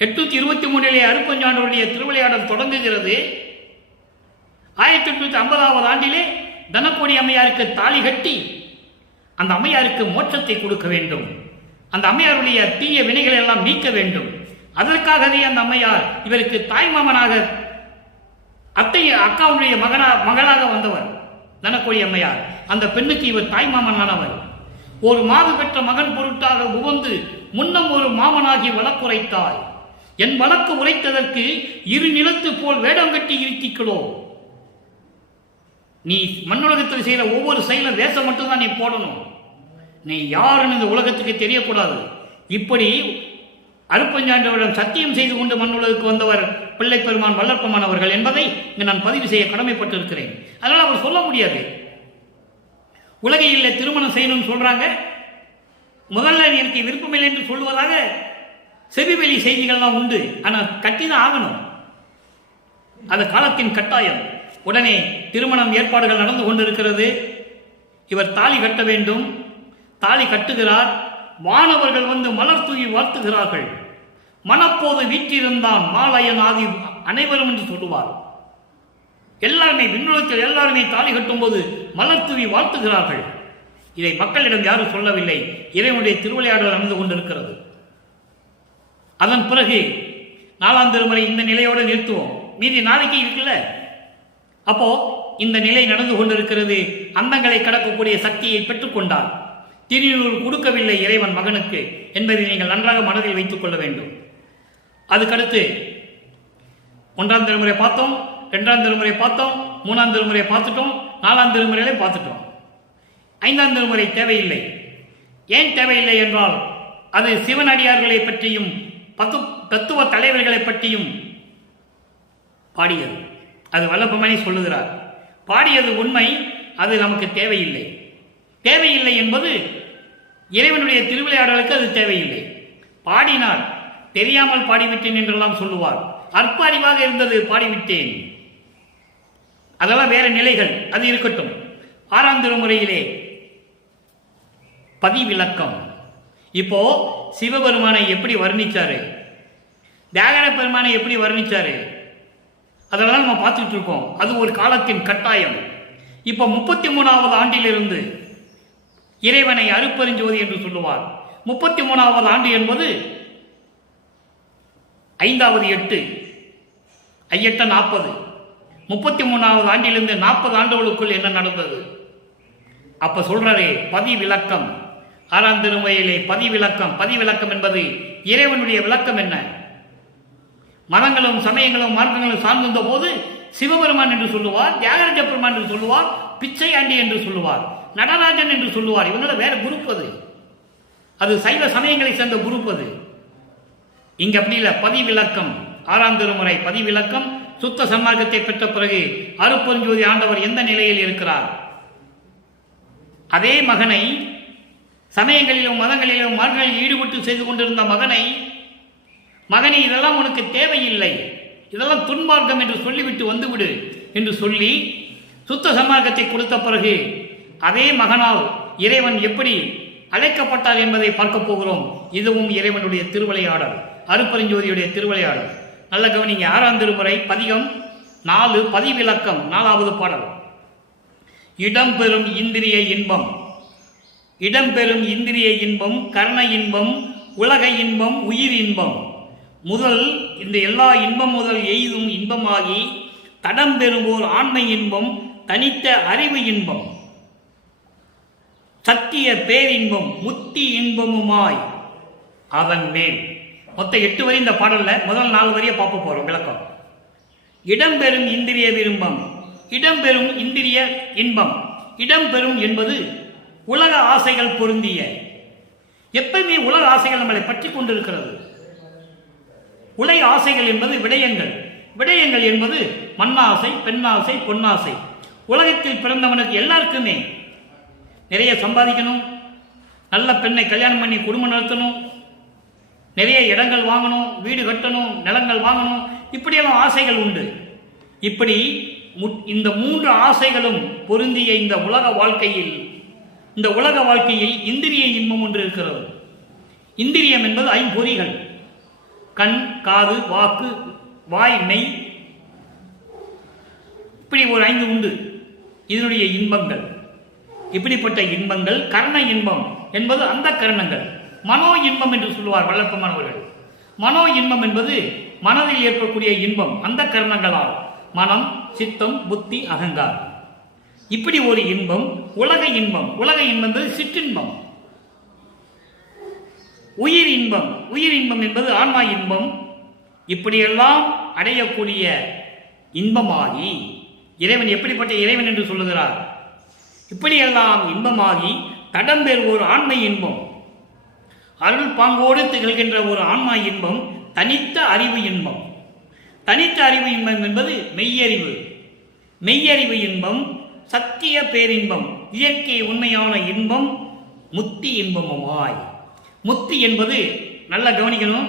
823 அருப்பஞ்சாண்டவருடைய திருவிளையாடல் தொடங்குகிறது. 1850வது ஆண்டிலே தனக்கோடி அம்மையாருக்கு தாலி கட்டி அந்த அம்மையாருக்கு மோட்சத்தை கொடுக்க வேண்டும். அந்த அம்மையாருடைய தீய வினைகளை எல்லாம் நீக்க வேண்டும். அதற்காகவே அந்த அம்மையார் இவருக்கு தாய்மாமனாக அக்காவுடைய மகளாக வந்தவர் தனக்கோடி அம்மையார். அந்த பெண்ணுக்கு இவர் தாய்மாமனானவர். ஒரு மாது பெற்ற மகன் பொருட்டாக உவந்து முன்னம் ஒரு மாமனாகி வழக்குரைத்தாய். என் வழக்கு உரைத்ததற்கு 2 நிலத்து போல் வேடம் கட்டி இருத்திக்கிறோ. நீ மண்ணுலகத்தில் செய்யற ஒவ்வொரு செயலும் வேஷம் மட்டும்தான் நீ போடணும். நீ யாருன்னு இந்த உலகத்துக்கு தெரியக்கூடாது. இப்படி அருப்பஞ்சாண்டவரிடம் சத்தியம் செய்து கொண்டு மண்ணுலகுக்கு வந்தவர் பிள்ளை பெருமான் வல்லப்பமானவர்கள் என்பதை இங்கு நான் பதிவு செய்ய கடமைப்பட்டிருக்கிறேன். அதனால் அவர் சொல்ல முடியாது. உலகையில் திருமணம் செய்யணும்னு சொல்றாங்க. முதல்ல எனக்கு விருப்பமில்லை என்று சொல்லுவதாக செவிவெளி செய்திகள்லாம் உண்டு. ஆனால் கட்டிதான் ஆகணும். அது காலத்தின் கட்டாயம். உடனே திருமணம் ஏற்பாடுகள் நடந்து கொண்டிருக்கிறது. இவர் தாலி கட்ட வேண்டும். தாலி கட்டுகிறார். வானவர்கள் வந்து மலர் தூவி வாழ்த்துகிறார்கள். மனப்போது வீற்றிருந்தான் மாலையன் ஆதி அனைவரும் என்று சொல்லுவார். எல்லாருமே விண்ணுலகத்தில் எல்லாருமே தாலி கட்டும் போது மலர் தூவி வாழ்த்துகிறார்கள். இதை மக்களிடம் யாரும் சொல்லவில்லை. இறைவனுடைய திருவிளையாடல் நடந்து கொண்டிருக்கிறது. அதன் பிறகு 4ஆம் திருமுறை இந்த நிலையோடு நிறுத்துவோம். மீதி நாளைக்கு இருக்குல்ல. அப்போ இந்த நிலை நடந்து கொண்டிருக்கிறது. அந்தங்களை கடக்கக்கூடிய சக்தியை பெற்றுக்கொண்டார். திருநூல் கொடுக்கவில்லை இறைவன் மகனுக்கு என்பதை நீங்கள் நன்றாக மனதில் வைத்துக் கொள்ள வேண்டும். அதுக்கடுத்து 1ஆம் திருமுறை பார்த்தோம், 2ஆம் திருமுறை பார்த்தோம், 3ஆம் திருமுறை பார்த்துட்டோம், 4ஆம் திருமுறையிலே பார்த்துட்டோம். 5ஆம் திருமுறை தேவையில்லை. ஏன் தேவையில்லை என்றால் அது சிவனடியார்களை பற்றியும் தத்துவ தலைவர்களை பற்றியும் பாடியது. அது வல்லப்பமணி சொல்லுகிறார். பாடியது உண்மை. அது நமக்கு தேவையில்லை. தேவையில்லை என்பது இறைவனுடைய திருவிளையாடலுக்கு அது தேவையில்லை. பாடினார், தெரியாமல் பாடிவிட்டேன் என்றெல்லாம் சொல்லுவார். அற்ப அறிவாக இருந்தது, பாடிவிட்டேன். அதெல்லாம் வேற நிலைகள். அது இருக்கட்டும். 6ஆம் திருமுறையிலே பதிவிலக்கம். இப்போ சிவபெருமானை எப்படி வர்ணிச்சாரு, தியாகர பெருமானை எப்படி வர்ணிச்சாரு, அதெல்லாம் நம்ம பார்த்துட்டு இருக்கோம். அது ஒரு காலத்தின் கட்டாயம். இப்ப 33வது ஆண்டிலிருந்து இறைவனை அருப்பெருஞ்சோதி என்று சொல்லுவார். 33வது ஆண்டு என்பது 5வது 8 ஐயட்ட 40. 33வது ஆண்டிலிருந்து 40 ஆண்டுகளுக்குள் என்ன நடந்தது? அப்ப சொல்றாரே பதிவிலக்கம். 6ஆம் திருமுறையிலே பதிவிலக்கம். பதிவிலக்கம் என்பது இறைவனுடைய விளக்கம் என்ன? மதங்களும் சமயங்களும் மார்க்கங்களும் சார்ந்திருந்த போது சிவபெருமான் என்று சொல்லுவார், தியாகராஜ பெருமான் என்று சொல்லுவார், பிச்சை ஆண்டி என்று சொல்லுவார், நடராஜன் என்று சொல்லுவார். இவங்கள வேற குரூப். அது சைவ சமயங்களை சேர்ந்த குரூப். அது இங்க அப்படி இல்லை. பதிவிலக்கம். 6ஆம் திருமுறை பதிவிலக்கம். சுத்த சன்மார்க்கத்தை பெற்ற பிறகு அருப்பெருஞ்சோதி ஆண்டவர் எந்த நிலையில் இருக்கிறார்? அதே மகனை சமயங்களிலும் மதங்களிலும் மார்க்கங்களில் ஈடுபட்டு செய்து கொண்டிருந்த மகனை இதெல்லாம் உனக்கு தேவையில்லை, இதெல்லாம் துன்மார்க்கம் என்று சொல்லிவிட்டு வந்துவிடு என்று சொல்லி சுத்த சன்மார்க்கத்தை கொடுத்த பிறகு அதே மகனால் இறைவன் எப்படி அழைக்கப்பட்டார் என்பதை பார்க்க போகிறோம். இதுவும் இறைவனுடைய திருவிளையாடல், அருப்பெருஞ்சோதியுடைய திருவிளையாடல். நல்ல கவனிங்க. 6ஆம் திருமுறை பதிகம் 4 பதிவிலக்கம் 4வது பாடல். இடம்பெறும் இந்திரிய இன்பம். இடம்பெறும் இந்திரிய இன்பம், கர்ண இன்பம், உலக இன்பம், உயிர் இன்பம். முதல் இந்த எல்லா இன்பம் முதல் எய்தும் இன்பமாகி தடம் பெறுவோர் ஆண்மை இன்பம் தனித்த அறிவு இன்பம் சத்திய பேரின்பம் முத்தி இன்பமுமாய் அதன் மேல். மொத்தம் 8 வரி இந்த பாடல்ல, முதல் 4 வரியை பார்க்க போறோம் விளக்கம். இடம்பெறும் இந்திரிய விரும்பம், இடம்பெறும் இந்திரிய இன்பம். இடம்பெறும் என்பது உலக ஆசைகள் பொருந்திய, எப்பவுமே உலக ஆசைகள் நம்மளை பற்றி கொண்டிருக்கிறது. உலக ஆசைகள் என்பது விடயங்கள், விடயங்கள் என்பது மண்ணாசை, பெண்ணாசை, பொன்னாசை. உலகத்தில் பிறந்தவனுக்கு எல்லாருக்குமே நிறைய சம்பாதிக்கணும், நல்ல பெண்ணை கல்யாணம் பண்ணி குடும்பம் நடத்தணும், நிறைய இடங்கள் வாங்கணும், வீடு கட்டணும், நிலங்கள் வாங்கணும், இப்படியெல்லாம் ஆசைகள் உண்டு. இப்படி இந்த 3 ஆசைகளும் பொருந்திய இந்த உலக வாழ்க்கையில், இந்த உலக வாழ்க்கையில் இந்திரிய இன்பம் ஒன்று இருக்கிறது. இந்திரியம் என்பது 5 பொறிகள்: கண், காது, வாக்கு, வாய், மெய். இப்படி ஒரு 5 உண்டு இதனுடைய இன்பங்கள். இப்படிப்பட்ட இன்பங்கள் கர்ண இன்பம் என்பது அந்த கரணங்கள். மனோ இன்பம் என்று சொல்லுவார் வல்லப்பமானவர்கள். மனோ இன்பம் என்பது மனதில் ஏற்படக்கூடிய இன்பம், அந்த கரணங்களால் மனம், சித்தம், புத்தி, அகங்காரம். இப்படி ஒரு இன்பம் உலக இன்பம். உலக இன்பம் என்பது சிற்றின்பம். உயிர் இன்பம், உயிர் இன்பம் என்பது ஆன்மா இன்பம். இப்படியெல்லாம் அடையக்கூடிய இன்பமாகி இறைவன் எப்படிப்பட்ட இறைவன் என்று சொல்லுகிறார். இப்படியெல்லாம் இன்பமாகி தடம் பெறுவோர் ஆன்மை இன்பம், அருள் பாங்கோடு திகழ்கின்ற ஒரு ஆன்மா இன்பம் தனித்த அறிவு இன்பம். தனித்த அறிவு இன்பம் என்பது மெய்யறிவு. மெய்யறிவு இன்பம் சத்திய பேரின்பம், இயற்கை உண்மையான இன்பம் முத்தி இன்பமுமாய். முத்தி என்பது நல்லா கவனிக்கணும்.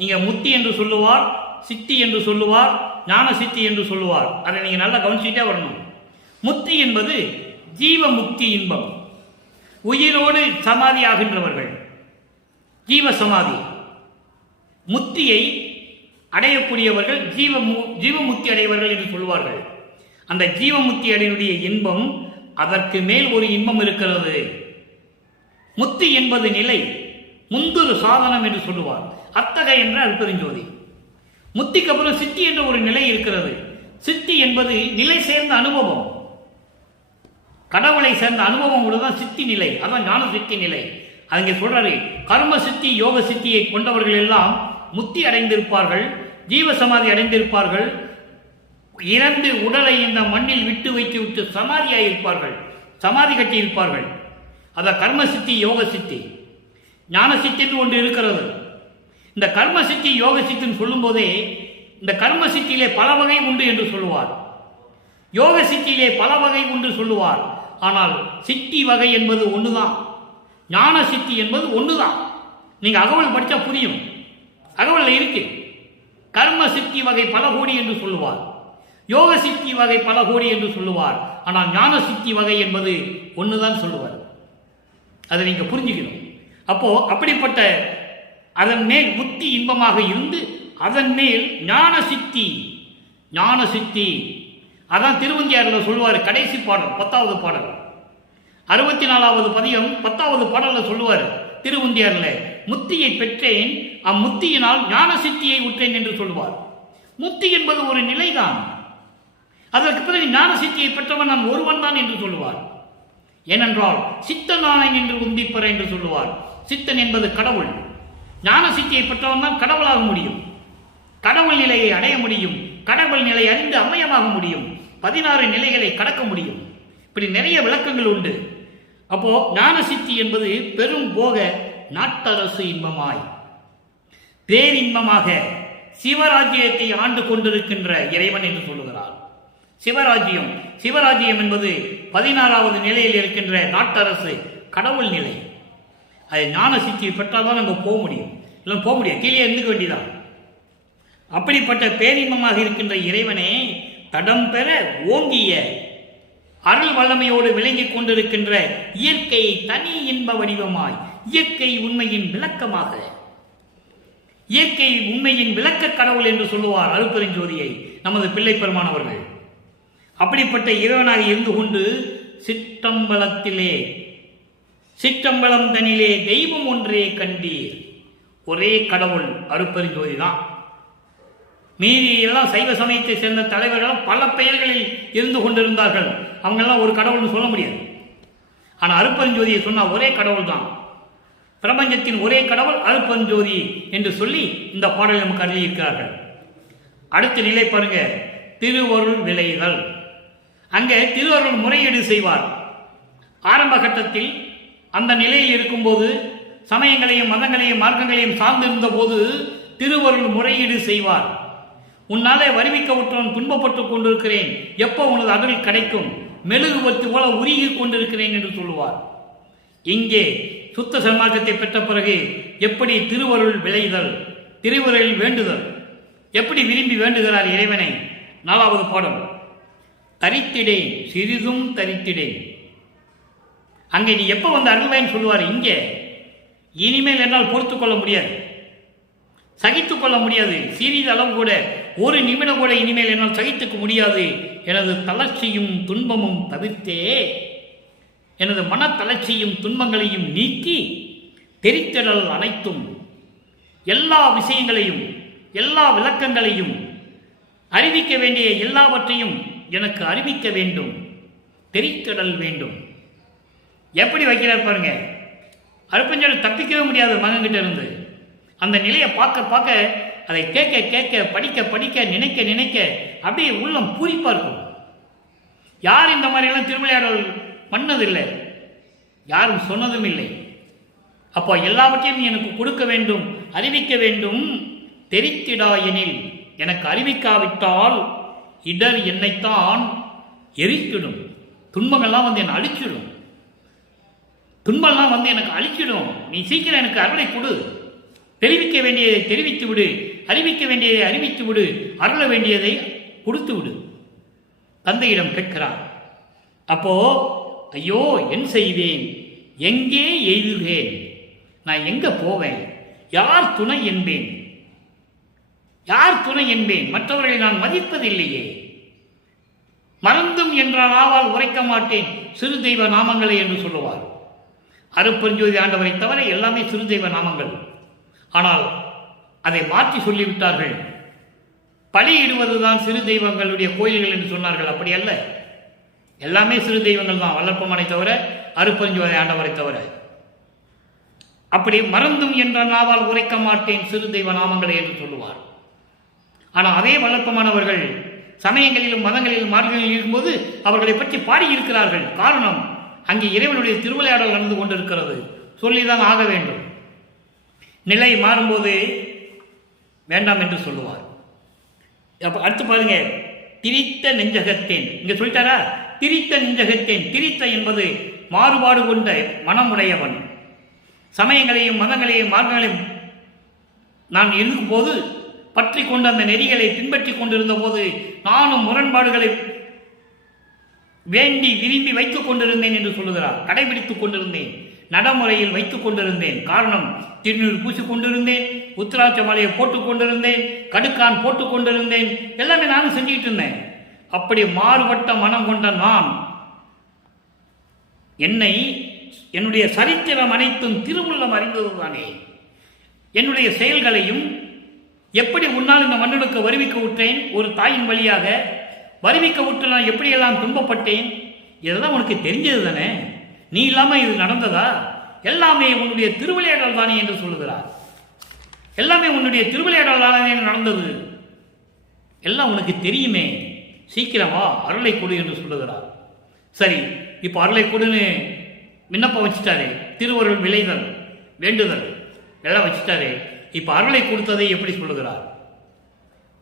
நீங்க முத்தி என்று சொல்லுவார், சித்தி என்று சொல்லுவார், ஞான சித்தி என்று சொல்லுவார். அதை நீங்க நல்லா கவனிச்சுட்டே வரணும். முத்தி என்பது ஜீவ முக்தி இன்பம், உயிரோடு சமாதி ஆகின்றவர்கள், ஜீவ சமாதி. முத்தியை அடையக்கூடியவர்கள் ஜீவமுக்தி அடைவர்கள் என்று சொல்வார்கள். அந்த ஜீவமுக்தி அடையுடைய இன்பம், அதற்கு மேல் ஒரு இன்பம் இருக்கிறது. முத்தி என்பது நிலை, முந்துரு சாதனம் என்று சொல்லுவார். அத்தகைய என்ற அருட்பெருஞ்சோதி. முத்திக்கு அப்புறம் சித்தி என்ற ஒரு நிலை இருக்கிறது. சித்தி என்பது நிலை சேர்ந்த அனுபவம், கடவுளை சேர்ந்த அனுபவம் உள்ளதான் சித்தி நிலை. அதான் ஞான சித்தி நிலை. அங்கே சொல்றாரு, கர்ம சித்தி யோக சித்தியை கொண்டவர்கள் எல்லாம் முத்தி அடைந்திருப்பார்கள், ஜீவ சமாதி அடைந்திருப்பார்கள். இறந்து உடலை இந்த மண்ணில் விட்டு வைத்து விட்டு சமாதியாயிருப்பார்கள், சமாதி கட்டியிருப்பார்கள். அத கர்ம சித்தி யோக சித்தி. ஞான சித்தி என்று ஒன்று இருக்கிறது. இந்த கர்ம சித்தி யோக சித்தின்னு சொல்லும் போதே இந்த கர்ம சித்தியிலே பல வகை உண்டு என்று சொல்லுவார், யோக சித்தியிலே பல வகை உண்டு சொல்லுவார். ஆனால் சித்தி வகை என்பது ஒண்ணுதான், ஞான சித்தி என்பது ஒண்ணுதான். நீங்க அகவல் படிச்சா புரியும், அகவல்ல இருக்கு. கர்ம சித்தி வகை பல கோடி என்று சொல்லுவார், யோக சித்தி வகை பல கோடி என்று சொல்லுவார். ஆனால் ஞான சித்தி வகை என்பது ஒண்ணுதான் சொல்லுவார். அதை நீங்க புரிஞ்சுக்கணும். அப்போ அப்படிப்பட்ட அதன் மேல் முத்தி இன்பமாக இருந்து அதன் மேல் ஞான சித்தி, ஞான சித்தி. அதான் திருவந்தியாரில் சொல்லுவார், கடைசி பாடல் 10வது பாடல் 64வது பதியம் 10வது பாடலில் சொல்லுவார் திருவந்தியாரில், முத்தியை பெற்றேன் அம்முத்தியினால் ஞான சித்தியை உற்றேன் என்று சொல்லுவார். முத்தி என்பது ஒரு நிலைதான். அதற்கு பிறகு ஞான சித்தியை பெற்றவன் நான் ஒருவன் தான் என்று சொல்லுவார். ஏனென்றால் சித்தனானேன் என்று உந்திப்பற என்று சொல்லுவார். சித்தன் என்பது கடவுள். ஞான சித்தியை பெற்றவன் தான் கடவுளாக முடியும், கடவுள் நிலையை அடைய முடியும், கடவுள் நிலை அறிந்து அமயமாக முடியும், 16 நிலைகளை கடக்க முடியும். இப்படி நிறைய விளக்கங்கள் உண்டு. அப்போ ஞான சித்தி என்பது பெரும் போக நாட்டரசு இன்பமாய் பேரின்பமாக சிவராஜ்யத்தை ஆண்டு கொண்டிருக்கின்ற இறைவன் என்று சொல்லுகிறார். சிவராஜ்யம், சிவராஜ்யம் என்பது 16வது நிலையில் இருக்கின்ற நாட்டரசு கடவுள் நிலை. அது ஞான சித்தியை பெற்றால்தான் நம்ம போக முடியும், இல்லை போக முடியாது, கீழே இருந்துக்க வேண்டியதான். அப்படிப்பட்ட பேரின்பமாக இருக்கின்ற இறைவனே தடம் பெற ஓங்கிய அருள் வல்லமையோடு விளங்கிக் கொண்டிருக்கின்ற இயற்கையை தனி இன்ப வடிவமாய், இயற்கை உண்மையின் விளக்கமாக, இயற்கை உண்மையின் விளக்க கடவுள் என்று சொல்லுவார் அருட்பெருஞ்சோதியை நமது பிள்ளை பெருமானவர்கள். அப்படிப்பட்ட இறைவனாக இருந்து கொண்டு சிற்றம்பலத்திலே, சிற்றம்பலம் தனிலே தெய்வம் ஒன்றே கண்டீர். ஒரே கடவுள் அருட்பெருஞ்சோதி தான். மீதி எல்லாம் சைவ சமயத்தை சேர்ந்த தலைவர்கள் பல பெயர்களில் இருந்து கொண்டிருந்தார்கள். அவங்கெல்லாம் ஒரு கடவுள்னு சொல்ல முடியாது. ஆனால் அருட்பெருஞ்சோதியை சொன்னால் ஒரே கடவுள் தான், பிரபஞ்சத்தின் ஒரே கடவுள் அருட்பெருஞ்சோதி என்று சொல்லி இந்த பாடலை நமக்கு அருளியிருக்கிறார்கள். அடுத்த நிலை பாருங்க, திருவருள் விளைகள். அங்கே திருவருள் முறையீடு செய்வார். ஆரம்ப கட்டத்தில் அந்த நிலையில் இருக்கும்போது சமயங்களையும் மதங்களையும் மார்க்கங்களையும் சார்ந்திருந்த போது திருவருள் முறையீடு செய்வார். உன்னாலே வருவிக்க விட்டவன் துன்பப்பட்டு கொண்டிருக்கிறேன், எப்போ உனது அருள் கிடைக்கும், மெழுகுவத்து போல உருகி கொண்டிருக்கிறேன் என்று சொல்லுவார். இங்கே சுத்த சன்மார்க்கத்தை பெற்ற பிறகு எப்படி திருவருள் விளைதல், திருவருள் வேண்டுதல், எப்படி விரும்பி வேண்டுகிறார் இறைவனை. 4வது பாடம், தரித்திடேன் சிறிதும் தரித்திடேன். அங்கே நீ எப்போ வந்து அருள்வேன்னு சொல்லுவார். இங்கே இனிமேல் என்னால் பொறுத்து கொள்ள முடியாது, சகித்துக் கொள்ள முடியாது, சிறிதளவு கூட, ஒரு நிமிடம் கூட இனிமேல் என்னால் சகித்துக்க முடியாது. எனது தளர்ச்சியும் துன்பமும் தவிர்த்தே, எனது மன தளர்ச்சியும் துன்பங்களையும் நீக்கி தெரித்திடல் அனைத்தும், எல்லா விஷயங்களையும் எல்லா விளக்கங்களையும் அறிவிக்க வேண்டிய எல்லாவற்றையும் எனக்கு அறிவிக்க வேண்டும், தெரித்திடல் வேண்டும். எப்படி வைக்கிறார் பாருங்க. அருட்பெருஞ்சோதி தப்பிக்கவே முடியாது மகன்கிட்ட இருந்து. அந்த நிலையை பார்க்க பார்க்க, அதை கேட்க கேட்க, படிக்க படிக்க, நினைக்க நினைக்க அப்படியே உள்ளம் பூரிப்பா இருக்கும். யார் இந்த மாதிரியெல்லாம் திருவிளையாடல் பண்ணதில்லை, யாரும் சொன்னதும் இல்லை. அப்போ எல்லாவற்றையும் எனக்கு கொடுக்க வேண்டும், அறிவிக்க வேண்டும். தெரித்திடாயெனில், எனக்கு அறிவிக்காவிட்டால் இடர் என்னைத்தான் எரித்திடும். துன்பங்கள்லாம் வந்து என்னை அழிச்சிடும், துன்பம்லாம் வந்து எனக்கு அழிச்சிடும். நீ சீக்கிரம் எனக்கு அருளை கொடு, தெரிவிக்க வேண்டியதை தெரிவித்து விடு, அறிவிக்க வேண்டியதை அறிவித்து விடு, அருள வேண்டியதை கொடுத்து விடு. தந்தையிடம் கேட்கிறார். அப்போ ஐயோ என் செய்வேன், எங்கே எய்துகிறேன், நான் எங்க போவேன், யார் துணை என்பேன், யார் துணை என்பேன், மற்றவர்களை நான் மதிப்பதில்லையே. மறந்தும் என்ற நாவால் உரைக்க மாட்டேன் சிறு தெய்வ நாமங்களை என்று சொல்லுவார். அருட்பெருஞ்சோதி ஆண்டவரை தவிர எல்லாமே சிறு தெய்வ நாமங்கள். ஆனால் அதை மாற்றி சொல்லிவிட்டார்கள். பலியிடுவதுதான் சிறு தெய்வங்களுடைய கோயில்கள் என்று சொன்னார்கள். அப்படி அல்ல, எல்லாமே சிறு தெய்வங்கள் தான், வல்லற்பமானை தவிர, அருட்பெருஞ்சோதி ஆண்டவரை தவிர. அப்படி மறந்தும் என்ற நாவால் உரைக்க மாட்டேன் சிறு தெய்வ நாமங்களை என்று சொல்லுவார். ஆனால் அதே வல்லற்பமானவர்கள் சமயங்களிலும் மதங்களிலும் மார்க்கங்களில் இருக்கும்போது அவர்களை பற்றி பாடியிருக்கிறார்கள். காரணம், அங்கே இறைவனுடைய திருவிளையாடல் நடந்து கொண்டிருக்கிறது, சொல்லிதான் ஆக வேண்டும். நிலை மாறும்போது வேண்டாம் என்று சொல்லுவார். அடுத்து பாருங்க, திரித்த நெஞ்சகத்தேன். இங்க சொல்லிட்டாரா, திரித்த நெஞ்சகத்தேன். திரித்த என்பது மாறுபாடு கொண்ட மனமுடையவன். சமயங்களையும் மதங்களையும் மார்க்கங்களையும் நான் இருக்கும் போது பற்றி கொண்டு அந்த நெறிகளை பின்பற்றி கொண்டிருந்த போது நானும் முரண்பாடுகளை வேண்டி விரும்பி வைத்துக் கொண்டிருந்தேன் என்று சொல்லுகிறார். கடைபிடித்துக் கொண்டிருந்தேன், நடைமுறையில் வைத்துக் கொண்டிருந்தேன். காரணம், திருநீர் பூசிக் கொண்டிருந்தேன், உத்திராட்ச மாலையை போட்டுக் கொண்டிருந்தேன், கடுக்கான் போட்டுக் கொண்டிருந்தேன், எல்லாமே நானும் செஞ்சுக்கிட்டு இருந்தேன். அப்படி மாறுபட்ட மனம் கொண்ட நான், என்னை என்னுடைய சரித்திரம் அனைத்தும் திருவுள்ளம் அறிந்ததுதானே. என்னுடைய செயல்களையும் எப்படி உன்னால் இந்த மண்ணுக்கு வருவிக்க விட்டேன், ஒரு தாயின் வழியாக வருவிக்க விட்டு நான் எப்படியெல்லாம் துன்பப்பட்டேன், இதெல்லாம் உனக்கு தெரிஞ்சது தானே. நீ இல்லாமல் இது நடந்ததா? எல்லாமே உன்னுடைய திருவிளையாடல் தானே என்று சொல்லுகிறார். எல்லாமே உன்னுடைய திருவிளையாடல் தானே நடந்தது, எல்லாம் உனக்கு தெரியுமே, சீக்கிரமா அருளை கொடு என்று சொல்லுகிறார். சரி, இப்போ அருளை கொடுன்னு விண்ணப்பம் வச்சுட்டாரு, திருவருள் விளைதல் வேண்டுதல் எல்லாம் வச்சுட்டாரு. இப்போ அருளை கொடுத்ததை எப்படி சொல்லுகிறார்?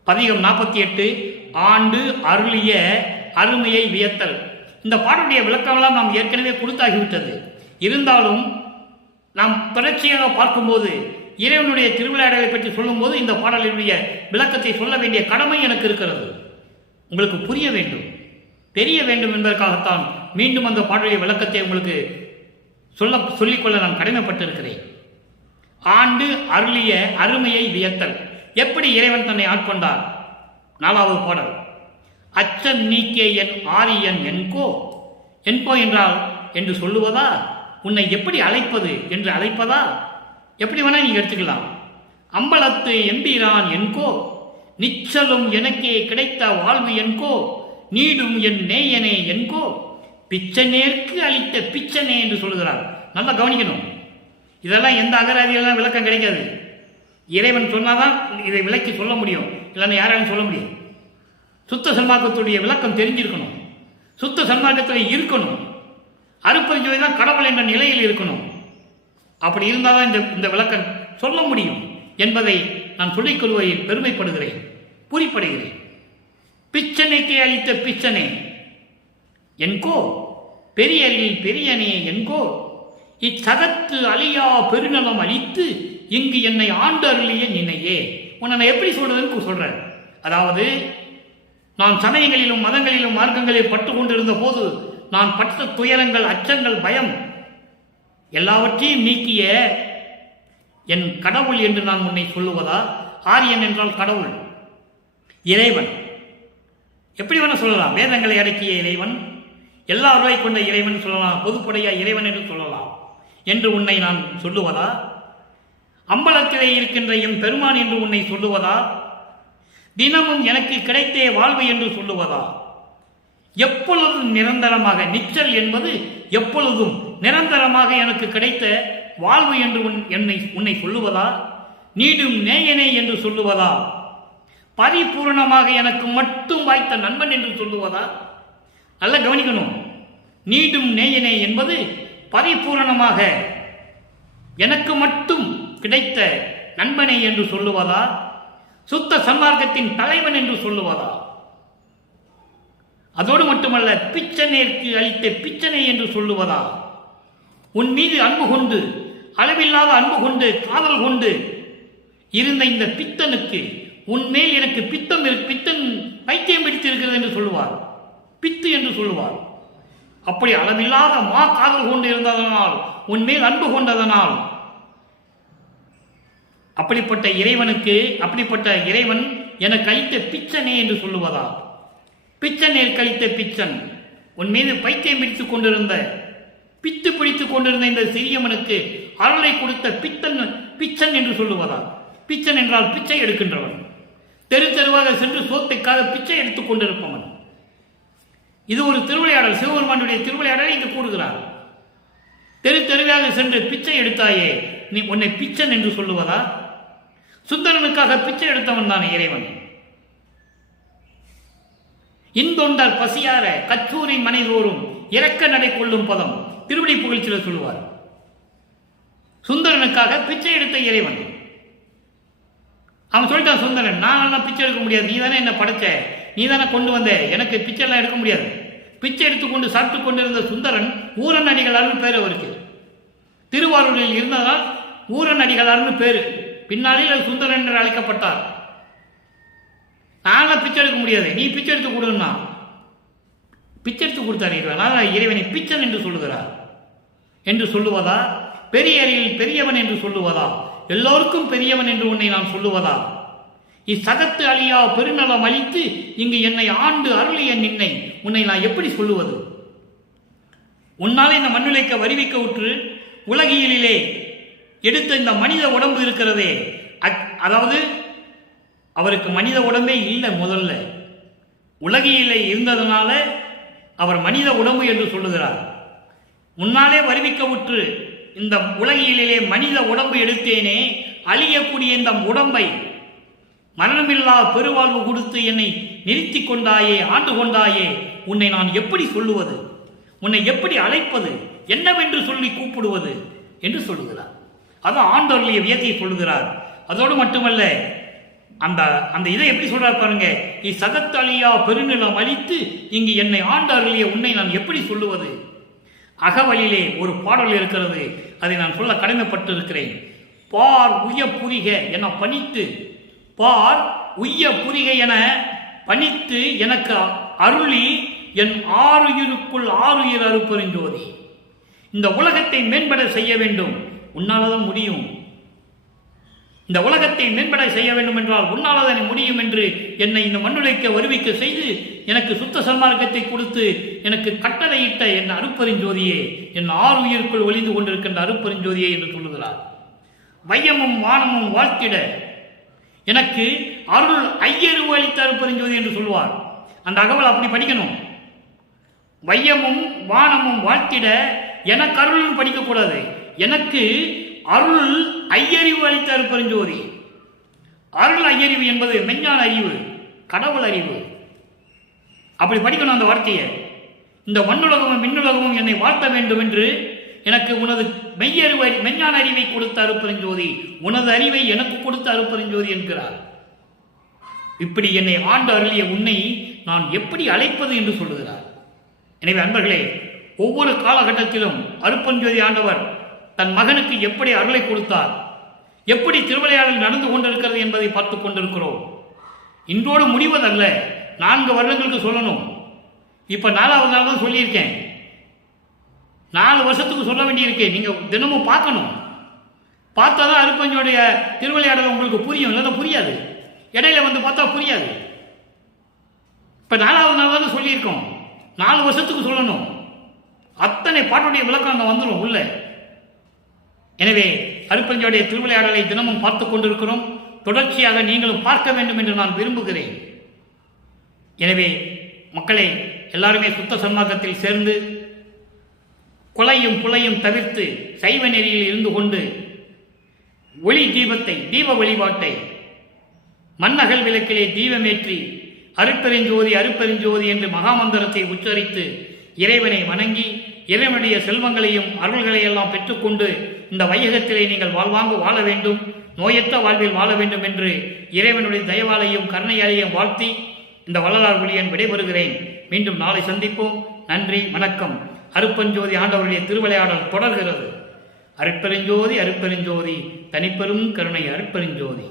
பதிகம் 48, ஆண்டு அருளிய அருமையை வியத்தல். இந்த பாடலுடைய விளக்கமெல்லாம் நாம் ஏற்கனவே கொடுத்தாகிவிட்டது. இருந்தாலும் நாம் தொடர்ச்சியாக பார்க்கும்போது இறைவனுடைய திருவிளையாடலை பற்றி சொல்லும்போது இந்த பாடலினுடைய விளக்கத்தை சொல்ல வேண்டிய கடமை எனக்கு இருக்கிறது. உங்களுக்கு புரிய வேண்டும், தெரிய வேண்டும் என்பதற்காகத்தான் மீண்டும் அந்த பாடலுடைய விளக்கத்தை உங்களுக்கு சொல்லிக்கொள்ள நான் கடமைப்பட்டிருக்கிறேன். ஆண்டு அருளிய அருமையை வியத்தல். எப்படி இறைவன் தன்னை ஆட்கொண்டார்? 4வது பாடல். அச்சன் நீக்கே என் ஆரியன் என்கோ. என்கோ என்றால் என்று சொல்லுவதா, உன்னை எப்படி அழைப்பது என்று அழைப்பதா, எப்படி வேணா நீங்க எடுத்துக்கலாம். அம்பலத்து எம்பீரான் என்கோ, நிச்சலும் எனக்கே கிடைத்த வாழ்வு என்கோ நீடும் என் நேயனே என்கோ பிச்சனேற்கு அளித்த பிச்சனே என்று சொல்கிறார். நல்லா கவனிக்கணும். இதெல்லாம் எந்த அகராதியெல்லாம் விளக்கம் கிடைக்காது. இறைவன் சொன்னாதான் இதை விளக்கி சொல்ல முடியும், இல்லைன்னா யாராலும் சொல்ல முடியும். சுத்த சன்மார்க்கத்துடைய விளக்கம் தெரிஞ்சிருக்கணும், சுத்த சன்மார்க்கத்தில் இருக்கணும். அருட்பெருஞ்சோதி தான் கடவுள் என்ற நிலையில் இருக்கணும். அப்படி இருந்தால் தான் இந்த விளக்கம் சொல்ல முடியும் என்பதை நான் சொல்லிக் கொள்வதில் பெருமைப்படுகிறேன், பூரிப்படுகிறேன். பிச்சனைக்கு அளித்த பிச்சனே என்கோ பெரியரில் பெரியனே என்கோ இச்சகத்து அழியா பெருநலம் அளித்து இங்கு என்னை ஆண்டு அருளிய நினையே. உன்னை நான் எப்படி சொல்றதுன்னு சொல்றேன். அதாவது நான் சமயங்களிலும் மதங்களிலும் மார்க்கங்களில் பட்டு கொண்டிருந்த போது நான் பட்ட துயரங்கள், அச்சங்கள், பயம் எல்லாவற்றையும் நீக்கிய என் கடவுள் என்று நான் உன்னை சொல்லுவதா? ஆரியன் என்றால் கடவுள், இறைவன். எப்படி வேணா சொல்லலாம். வேதங்களை அடக்கிய இறைவன், எல்லா அருளை கொண்ட இறைவன் சொல்லலாம், பொதுப்படையா இறைவன் என்று சொல்லலாம் என்று உன்னை நான் சொல்லுவதா? அம்பலத்திலே இருக்கின்ற எம் பெருமான் என்று உன்னை சொல்லுவதா? தினமும் எனக்கு கிடைத்தே வாழ்வு என்று சொல்லுவதா? எப்பொழுதும் நிரந்தரமாக, நிச்சல் என்பது எப்பொழுதும் நிரந்தரமாக எனக்கு கிடைத்த வாழ்வு என்று உன்னை சொல்லுவதா? நீடும் நேயனே என்று சொல்லுவதா? பரிபூர்ணமாக எனக்கு மட்டும் வாய்த்த நண்பன் என்று சொல்லுவதா? நல்ல கவனிக்கணும். நீடும் நேயனே என்பது பரிபூரணமாக எனக்கு மட்டும் கிடைத்த நண்பனே என்று சொல்லுவதா? சுத்த சன்மார்க்கத்தின் தலைவன் என்று சொல்லுவதா? அதோடு மட்டுமல்ல, பிச்சனேற்கு அளித்த பிச்சனை என்று சொல்லுவதா? உன் மீது அன்பு கொண்டு, அளவில்லாத அன்பு கொண்டு, காதல் கொண்டு இருந்த இந்த பித்தனுக்கு உன்மேல் எனக்கு பித்தன் பைத்தியம் பிடித்திருக்கிறது என்று சொல்லுவார், பித்து என்று சொல்லுவார். அப்படி அளவில்லாத காதல் கொண்டு இருந்ததனால், உன்மேல் அன்பு கொண்டதனால், அப்படிப்பட்ட இறைவன் எனக்கு அளித்த பிச்சனே என்று சொல்லுவதா? பிச்சனேல் கழித்த பிச்சன், உன் மீது பைத்தியம் பிடித்துக் கொண்டிருந்த, பித்து பிடித்துக் கொண்டிருந்த இந்த சிறியவனுக்கு அருளை கொடுத்த பிச்சன் என்று சொல்லுவதா? பிச்சன் என்றால் பிச்சை எடுக்கின்றவன், தெரு தெருவாக சென்று சோத்தைக்காக பிச்சை எடுத்துக் கொண்டிருப்பவன். இது ஒரு திருவிளையாடல், சிவபெருமானுடைய திருவிளையாடலை இங்கு கூறுகிறார். தெரு தெருவாக சென்று பிச்சை எடுத்தாயே, நீ உன்னை பிச்சன் என்று சொல்லுவதா? சுந்தரனுக்காக பிச்சை எடுத்தவன் தான் இறைவன். இந்தொண்டர் பசியார கச்சூரின் மனைதோறும் இறக்க நடை கொள்ளும் பதம் திருவிடை புகழ்ச்சியில் சொல்லுவார். சுந்தரனுக்காக பிச்சை எடுத்த இறைவன். அவன் சொல்லிட்டான், சுந்தரன், நான் பிச்சை எடுக்க முடியாது, நீ தானே என்ன படைச்ச, நீ தானே கொண்டு வந்த, எனக்கு பிச்சை எல்லாம் எடுக்க முடியாது. பிச்சை எடுத்துக்கொண்டு சாப்பிட்டு கொண்டிருந்த சுந்தரன் ஊரன் அடிகளார்னு பேர் அவருக்கு. திருவாரூரில் இருந்ததால் ஊரன் அடிகளார்னு பேரு. பின்னாளில் சுந்தரன் என்று அழைக்கப்பட்டார். நாங்க பிச்சை எடுக்க முடியாது, நீ பிச்சை எடுத்து கொடுன்னா பிச்சை எடுத்து கொடுத்தார் இறைவன். இறைவனை பிச்சன் என்று சொல்லுகிறார். என்று சொல்லுவதா? பெரியரில் பெரியவன் என்று சொல்லுவதா? எல்லோருக்கும் பெரியவன் என்று உன்னை நான் சொல்லுவதா? இச்சகத்து அழியா பெருநலம் அளித்து இங்கு என்னை ஆண்டு அருளிய நின்னை உன்னை நான் எப்படி சொல்லுவது? உன்னாலே இந்த மண்ணுலைக்க வருவிக்க உற்று உலகியலிலே எடுத்த இந்த மனித உடம்பு இருக்கிறதே, அதாவது அவருக்கு மனித உடம்பே இல்லை. முதல்ல உலகியலை இருந்ததனால அவர் மனித உடம்பு என்று சொல்லுகிறார். முன்னாலே வருவிக்க உற்று இந்த உலகியலிலே மனித உடம்பு எடுத்தேனே, அழியக்கூடிய இந்த உடம்பை மரணமில்லா பெருவாழ்வு கொடுத்து என்னை நிறுத்தி கொண்டாயே, ஆண்டு கொண்டாயே, உன்னை நான் எப்படி சொல்லுவது? உன்னை எப்படி அழைப்பது? என்னவென்று சொல்லி கூப்பிடுவது என்று சொல்லுகிறார். அதான் ஆண்டவருடைய வியத்தை சொல்லுகிறார். அதோடு மட்டுமல்ல, அந்த இதை எப்படி சொல்றார் பாருங்க. இச்சகத்தழியா பெருநிலம் அளித்து இங்கு என்னை ஆண்டு அருளிய உன்னை நான் எப்படி சொல்லுவது? அகவலிலே ஒரு பாடல் இருக்கிறது, அதை நான் சொல்ல கடமைப்பட்டு இருக்கிறேன். பார் உய புரிக என பணித்து, பார் உய்ய புரிக என பணித்து எனக்கு அருளி என் ஆறுயிருக்குள் ஆறுயிர் அருட்பெருஞ்சோதி. இந்த உலகத்தை மேம்பட செய்ய வேண்டும், உன்னால்தான் முடியும். இந்த உலகத்தை மேம்பட செய்ய வேண்டும் என்றால் உன்னால்தான் முடியும் என்று என்னை இந்த மண்ணுலைக்க வருவிக்க செய்து எனக்கு சுத்த சன்மார்க்கத்தை கொடுத்து எனக்கு கட்டளையிட்ட என் அருட்பெருஞ்சோதியே, என் ஆறுயிருக்குள் ஒளிந்து கொண்டிருக்கின்ற அருட்பெருஞ்சோதியே என்று சொல்லுகிறார். வையமும் வானமும் வாழ்த்திட எனக்கு அருள் ஐயருவு அளித்த அருட்பெருஞ்சோதி என்று சொல்வார். அந்த அகவல் அப்படி படிக்கணும். வையமும் வானமும் வாழ்த்திட எனக்கு அருள்னு படிக்கக்கூடாது. எனக்கு அருள் ஐயறிவு அளித்த அருட்பெருஞ்சோதி. அருள் ஐயறிவு என்பது மெஞ்ஞான அறிவு, கடவுள் அறிவு. அப்படி படிக்கணும் அந்த வார்த்தையை. இந்த மண்ணுலகமும் மின்னுலகமும் என்னை வாழ்த்த வேண்டும் என்று எனக்கு உனது மெய்யறிவு மெஞ்ஞான அறிவை கொடுத்த அருட்பெருஞ்சோதி, உனது அறிவை எனக்கு கொடுத்த அருட்பெருஞ்சோதி என்கிறார். இப்படி என்னை ஆண்டு அருளிய உன்னை நான் எப்படி அழைப்பது என்று சொல்லுகிறார். எனவே அன்பர்களே, ஒவ்வொரு காலகட்டத்திலும் அருட்பெருஞ்சோதி ஆண்டவர் தன் மகனுக்கு எப்படி அருளை கொடுத்தார், எப்படி திருவிளையாடல் நடந்து கொண்டிருக்கிறது என்பதை பார்த்து கொண்டிருக்கிறோம். இன்றோடு முடிவதல்ல, 4 வருடங்களுக்கு சொல்லணும். இப்போ 4வது நாள் தான் சொல்லியிருக்கேன். 4 வருஷத்துக்கு சொல்ல வேண்டியிருக்கு. நீங்கள் தினமும் பார்க்கணும். பார்த்தா தான் அருட்பெருஞ்சோதியுடைய திருவிளையாடல் உங்களுக்கு புரியும், இல்லைன்னா புரியாது. இடையில வந்து பார்த்தா புரியாது. இப்போ 4வது நாள் தான் சொல்லியிருக்கோம். 4 வருஷத்துக்கு சொல்லணும். அத்தனை பாட்டுடைய விளக்கம் அங்கே வந்துடும் உள்ள. எனவே அருட்பெருஞ்சோதியுடைய திருவிளையாடலை தினமும் பார்த்து கொண்டிருக்கிறோம். தொடர்ச்சியாக நீங்களும் பார்க்க வேண்டும் என்று நான் விரும்புகிறேன். எனவே மக்களை எல்லாருமே சுத்த சன்மார்க்கத்தில் சேர்ந்து கொலையும் புலையும் தவிர்த்து சைவ நெறியில் இருந்து கொண்டு ஒளி தீபத்தை, தீப வழிபாட்டை, மண்ணகல் விளக்கிலே தீபமேற்றி அருட்பெருஞ்சோதி அருட்பெருஞ்சோதி என்று மகாமந்திரத்தை உச்சரித்து இறைவனை வணங்கி இறைவனுடைய செல்வங்களையும் அருள்களையெல்லாம் பெற்றுக்கொண்டு இந்த வையகத்திலே நீங்கள் வாழ்வாங்கு வாழ வேண்டும், நோயற்ற வாழ்வில் வாழ வேண்டும் என்று இறைவனுடைய தயவாலையும் கருணையாலையும் வாழ்த்தி இந்த வள்ளலார் ஒளியன் விடைபெறுகிறேன். மீண்டும் நாளை சந்திப்போம். நன்றி, வணக்கம். அருட்பெருஞ்சோதி ஆண்டவருடைய திருவிளையாடல் தொடர்கிறது. அருட்பெருஞ்சோதி அருட்பெருஞ்சோதி, தனிப்பெரும் கருணை அருட்பெருஞ்சோதி.